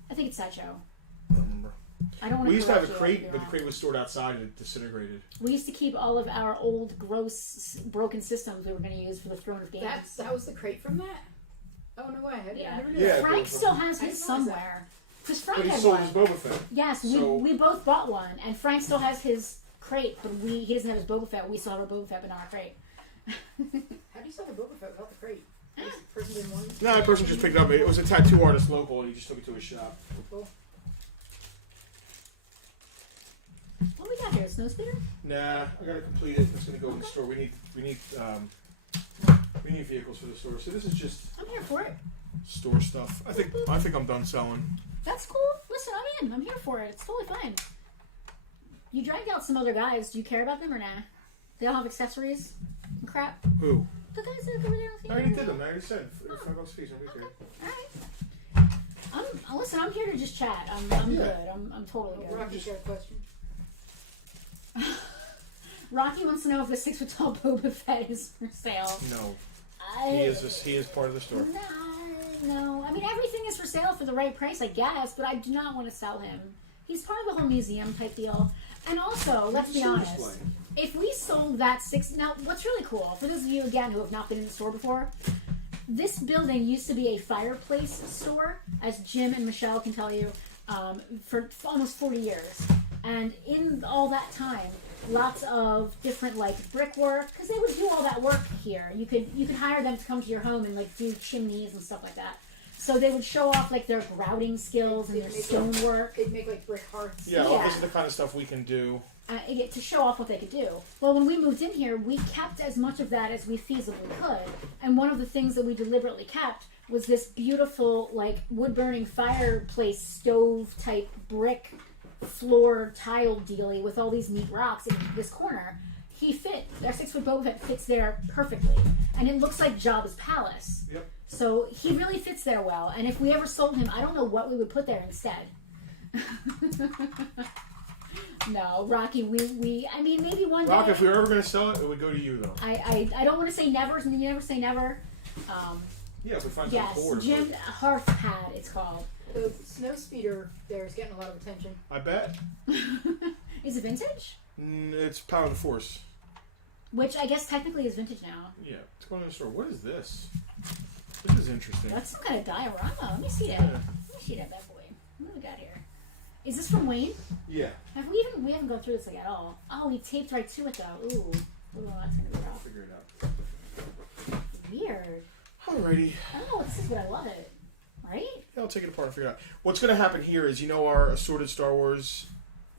I think it's Sideshow. I don't remember. I don't want to. We used to have a crate, but the crate was stored outside and it disintegrated. We used to keep all of our old, gross, broken systems we were going to use for the Throne of Games. That was the crate from that? Oh, no way. I never knew Yeah, that. Frank still has his somewhere. Because Frank But he has sold one. his Boba Fett. Yes, we both bought one, and Frank still has his crate, but he doesn't have his Boba Fett. We still have our Boba Fett, but not our crate. How do you sell the Boba Fett without the crate? This person didn't want it? No, that person just picked it up. It was a tattoo artist local, and he just took it to his shop. Cool. What we got here? Snowspeeder? Nah, I gotta complete it. It's gonna go in the store. We need vehicles for the store. So this is just I'm here for it. store stuff. I think I'm done selling. That's cool. Listen, I'm in. I'm here for it. It's totally fine. You dragged out some other guys. Do you care about them or nah? They all have accessories and crap. Who? The guys that over there with you. I already did them. I already said $5 fees. Okay. All right. Listen, I'm here to just chat. I'm good. I'm totally good. Rocky's got a question. Rocky wants to know if the 6 foot tall Boba Fett is for sale. No. He is part of the store. No. I mean, everything is for sale for the right price, I guess, but I do not want to sell him. He's part of the whole museum type deal. And also, let's be honest, if we sold that 6... Now, what's really cool, for those of you, again, who have not been in the store before, this building used to be a fireplace store, as Jim and Michelle can tell you, for almost 40 years. And in all that time, lots of different brickwork, because they would do all that work here. You could hire them to come to your home and do chimneys and stuff like that. So they would show off their grouting skills and their stonework. They'd make brick hearts. Yeah, this is the kind of stuff we can do. To show off what they could do. Well, when we moved in here, we kept as much of that as we feasibly could. And one of the things that we deliberately kept was this beautiful, wood-burning fireplace stove type brick floor tile dealy with all these neat rocks in this corner. Our 6 foot Boba Fett fits there perfectly. And it looks like Jabba's palace. Yep. So he really fits there well. And if we ever sold him, I don't know what we would put there instead. No, Rocky, I mean, maybe one day. Rocky, if we were ever going to sell it, it would go to you, though. I don't want to say never, you never say never. Yeah, if we find yes, some cores. Jim Hearth Pad, it's called. The snow speeder there is getting a lot of attention. I bet. Is it vintage? It's Power of the Force. Which I guess technically is vintage now. Yeah, it's going in the store. What is this? This is interesting. That's some kind of diorama. Let me see that. Yeah. Let me see that bad boy. What do we got here? Is this from Wayne? Yeah. We haven't gone through this like at all. Oh, he taped right to it though. Ooh, that's gonna be I'll rough. figure it out. Weird. Alrighty. I don't know what this is, but I love it. Right? Yeah, I'll take it apart and figure it out. What's going to happen here is, our assorted Star Wars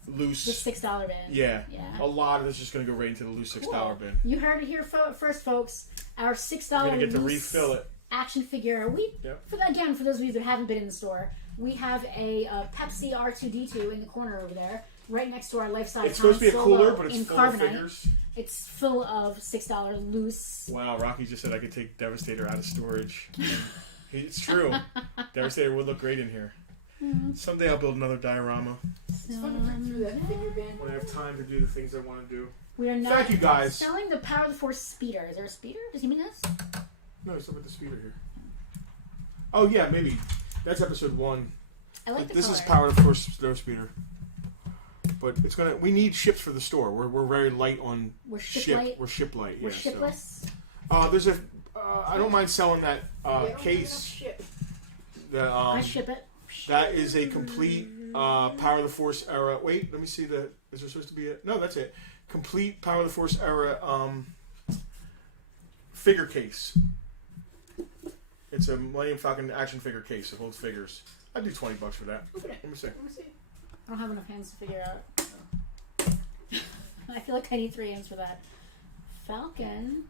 loose... The $6 bin. Yeah. Yeah. A lot of this is just going to go right into the loose $6 Cool. bin. You heard it here first, folks. Our $6 You're going to get to loose refill it. action figure. Yep. For those of you that haven't been in the store, we have a Pepsi R2D2 in the corner over there, right next to our life-size. It's supposed to be a cooler, but it's in full carbonite. of figures. It's full of $6 loose. Wow, Rocky just said I could take Devastator out of storage. It's true. Devastator would look great in here. Mm-hmm. Someday I'll build another diorama. It's fun to print through that figure bin. When I have time to do the things I want to do. We are not Thank you, guys. selling the Power of the Force speeder. Is there a speeder? Does he mean this? No, let's look at the speeder here. Oh, yeah, maybe. That's episode 1. I like the This color. is Power of the Force Snow Speeder. But it's gonna. We need ships for the store. We're very light on ship. light. We're ship light. We're yeah, shipless. So. There's a. I don't mind selling that They don't have enough case. ship. The, I ship it. that is a complete Power of the Force era. Wait, let me see the. Is there supposed to be a? No, that's it. Complete Power of the Force era figure case. It's a Millennium Falcon action figure case. It holds figures. I'd do $20 for that. Open it. Let me see. Let me see. I don't have enough hands to figure out. I feel like I need 3 hands for that. Falcon.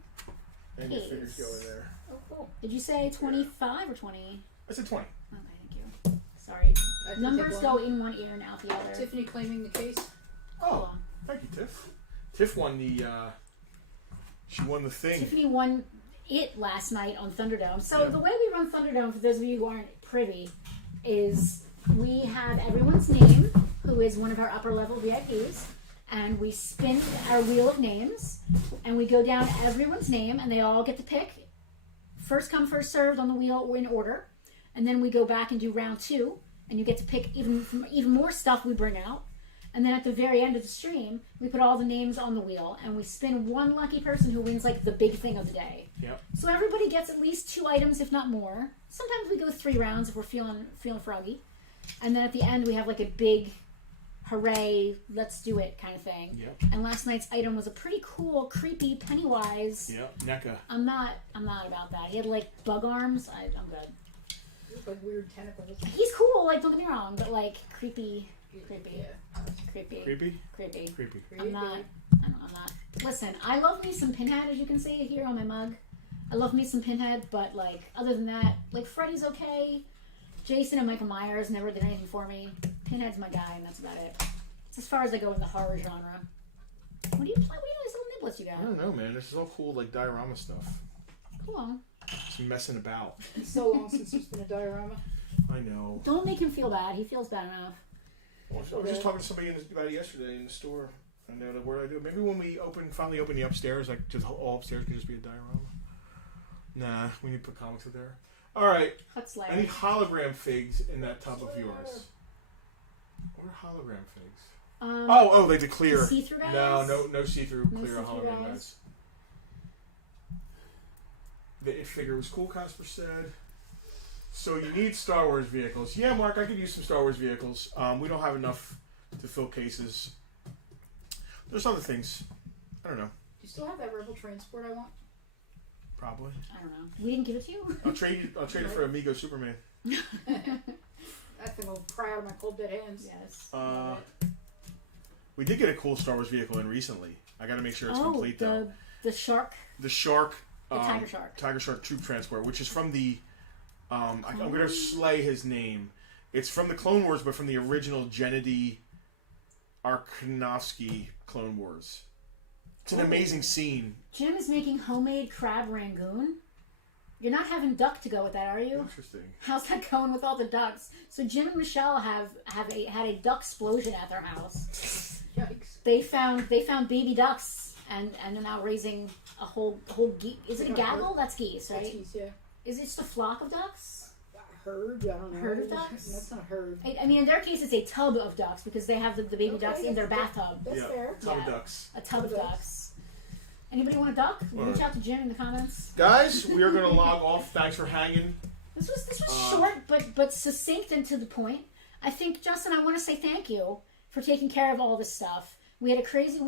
And your Case. figures go in there. Oh, cool. Did you say 25 or 20? I said 20. Okay, thank you. Sorry. I can Numbers take go one. in one ear and out the other. Tiffany claiming the case. Oh, thank you, Tiff. Tiff won the. She won the thing. Tiffany won it last night on Thunderdome. So Yeah. the way we run Thunderdome, for those of you who aren't privy, is we have everyone's name, who is one of our upper level VIPs, and we spin our wheel of names, and we go down everyone's name, and they all get to pick first come, first served on the wheel or in order, and then we go back and do round 2, and you get to pick even more stuff we bring out. And then at the very end of the stream, we put all the names on the wheel, and we spin one lucky person who wins like the big thing of the day. Yep. So everybody gets at least 2 items, if not more. Sometimes we go 3 rounds if we're feeling froggy. And then at the end, we have like a big, hooray, let's do it kind of thing. Yep. And last night's item was a pretty cool, creepy Pennywise. Yep. NECA. I'm not about that. He had like bug arms. I'm good. Look like weird tentacles. He's cool. Like don't get me wrong, but like creepy. Yeah. Creepy. Creepy. I'm not. I'm not. Listen, I love me some Pinhead, as you can see here on my mug. I love me some Pinhead, but like other than that, like Freddy's okay. Jason and Michael Myers never did anything for me. Pinhead's my guy, and that's about it. It's as far as I go in the horror genre. What do you play? What do you these little niblets you I got? don't know, man. This is all cool, like diorama stuff. Cool. Just messing about. It's so long since there's been a diorama. I know. Don't make him feel bad. He feels bad enough. I was just talking to somebody about it yesterday in the store. And they're like, what do I do? Maybe when we finally open the upstairs, like just all upstairs can just be a diorama. Nah, we need to put comics in there. All right. Cut Slayer. Any hologram figs in that tub of yours? What are hologram figs? Oh, like the clear. The see-through guys? No see-through No clear see-through hologram guys. guys. The figure was cool, Casper said. So you need Star Wars vehicles. Yeah, Mark, I could use some Star Wars vehicles. We don't have enough to fill cases. There's other things. I don't know. Do you still have that Rebel transport I want? Probably. I don't know. We didn't give it to you? I'll trade it for Amigo Superman. That thing will pry out of my cold dead hands. Yes. We did get a cool Star Wars vehicle in recently. I got to make sure it's complete though. The shark. The shark. The tiger shark. Tiger Shark Troop Transport, which is from the. I'm going to slay his name. It's from the Clone Wars, but from the original Gennady Arkonovsky Clone Wars. It's an amazing scene. Jim is making homemade crab rangoon. You're not having duck to go with that, are you? Interesting. How's that going with all the ducks? So Jim and Michelle had a duck explosion at their house. Yikes. They found baby ducks and they're now raising a whole geese. Is it a gaggle? That's geese, right? That's geese, yeah. Is it just a flock of ducks? Herd? I don't know. Herd of ducks? That's not a herd. I mean, in their case, it's a tub of ducks because they have the baby ducks in their bathtub. That's fair. Tub of Yeah. ducks. A tub of ducks. Anybody want a duck? Reach out to Jim in the comments. Guys, we are going to log off. Thanks for hanging. This was short but succinct and to the point. I think, Justin, I want to say thank you for taking care of all this stuff. We had a crazy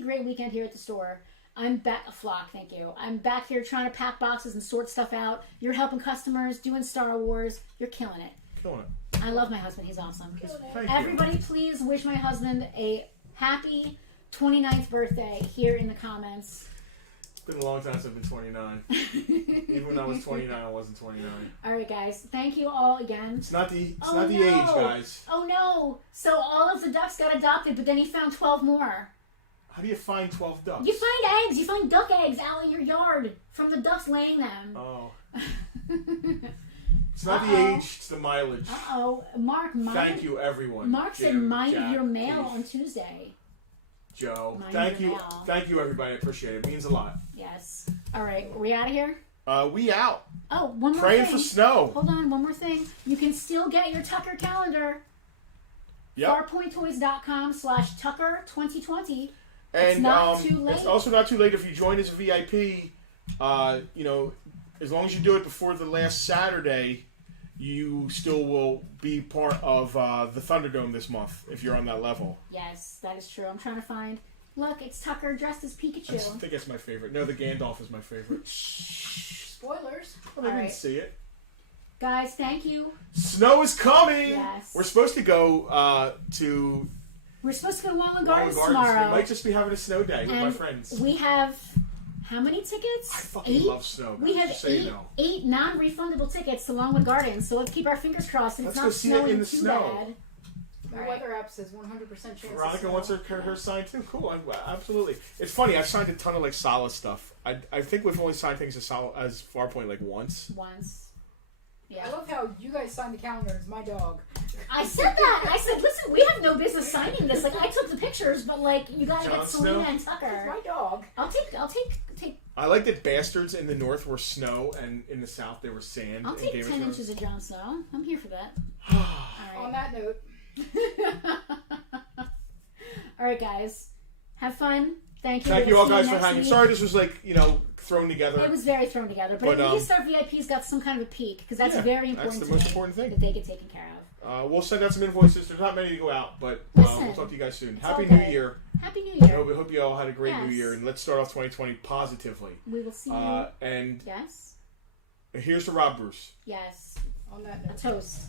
great weekend here at the store. I'm back, a flock, thank you. I'm back here trying to pack boxes and sort stuff out. You're helping customers, doing Star Wars. You're killing it. Killing it. I love my husband. He's awesome. Thank Everybody, please wish my husband a happy 29th birthday here in the comments. It's been a long time since I've been 29. Even when I was 29, I wasn't 29. All right, guys. Thank you all again. It's not the age, no. guys. Oh, no. So all of the ducks got adopted, but then he found 12 more. How do you find 12 ducks? You find eggs. You find duck eggs out in your yard from the ducks laying them. Oh. It's not the age, it's the mileage. Uh-oh. Mark, Thank you, everyone. Mark said Jim, mind Jack, your mail Keith, on Tuesday. Joe. Mind Thank your you. mail. Thank you, everybody. I appreciate it. It means a lot. Yes. All right. Are we out of here? We out. Oh, one more Praying thing. for snow. Hold on. One more thing. You can still get your Tucker calendar. Yep. Farpointtoys.com/Tucker2020. And It's not too late. It's also not too late if you join as a VIP. As long as you do it before the last Saturday, you still will be part of the Thunderdome this month if you're on that level. Yes, that is true. I'm trying to find. Look, it's Tucker dressed as Pikachu. I think that's my favorite. No, the Gandalf is my favorite. Spoilers. I didn't Alright. see it. Guys, thank you. Snow is coming! Yes. We're supposed to go to We're supposed to go to Wallen Wallen Gardens Gardens. tomorrow. We might just be having a snow day with my And friends. we have how many tickets? I fucking 8? love snow. We guys, have just so you 8, know. 8 non-refundable tickets to Longwood Gardens, so let's keep our fingers crossed and it's Let's not go see it in snowing the too snow. bad. My Alright. weather app says 100% chance. of Veronica snow. wants her signed too. Cool, absolutely. It's funny. I've signed a ton of like Sala stuff. I think we've only signed things as Farpoint like once. Once. Yeah. I love how you guys signed the calendar. It's my dog. I said that. I said, listen, we have no business signing this. Like, I took the pictures, but like, you gotta Jon get Selena Snow? and It's Tucker. my dog. I'll take. I like that bastards in the north were snow and in the south they were sand. I'll in take Game of 10 Thrones. inches of Jon Snow. I'm here for that. On All right. that note, All right, guys. Have fun. Thank you. Thank We'll you all see guys for next hanging. week. Sorry this was like, thrown together. It was very thrown together, but But, at least our VIPs got some kind of a peek because that's Yeah, very important. that's the to most me, important thing. that they get taken care of. We'll send out some invoices. There's not many to go out, but Listen, we'll talk to you guys soon. it's Happy all New good. Year. Happy New I Year. hope you all had a great New Yes. Year, and let's start off 2020 positively. We will see you. And Yes. here's to Rob Bruce. Yes. on that A note. toast.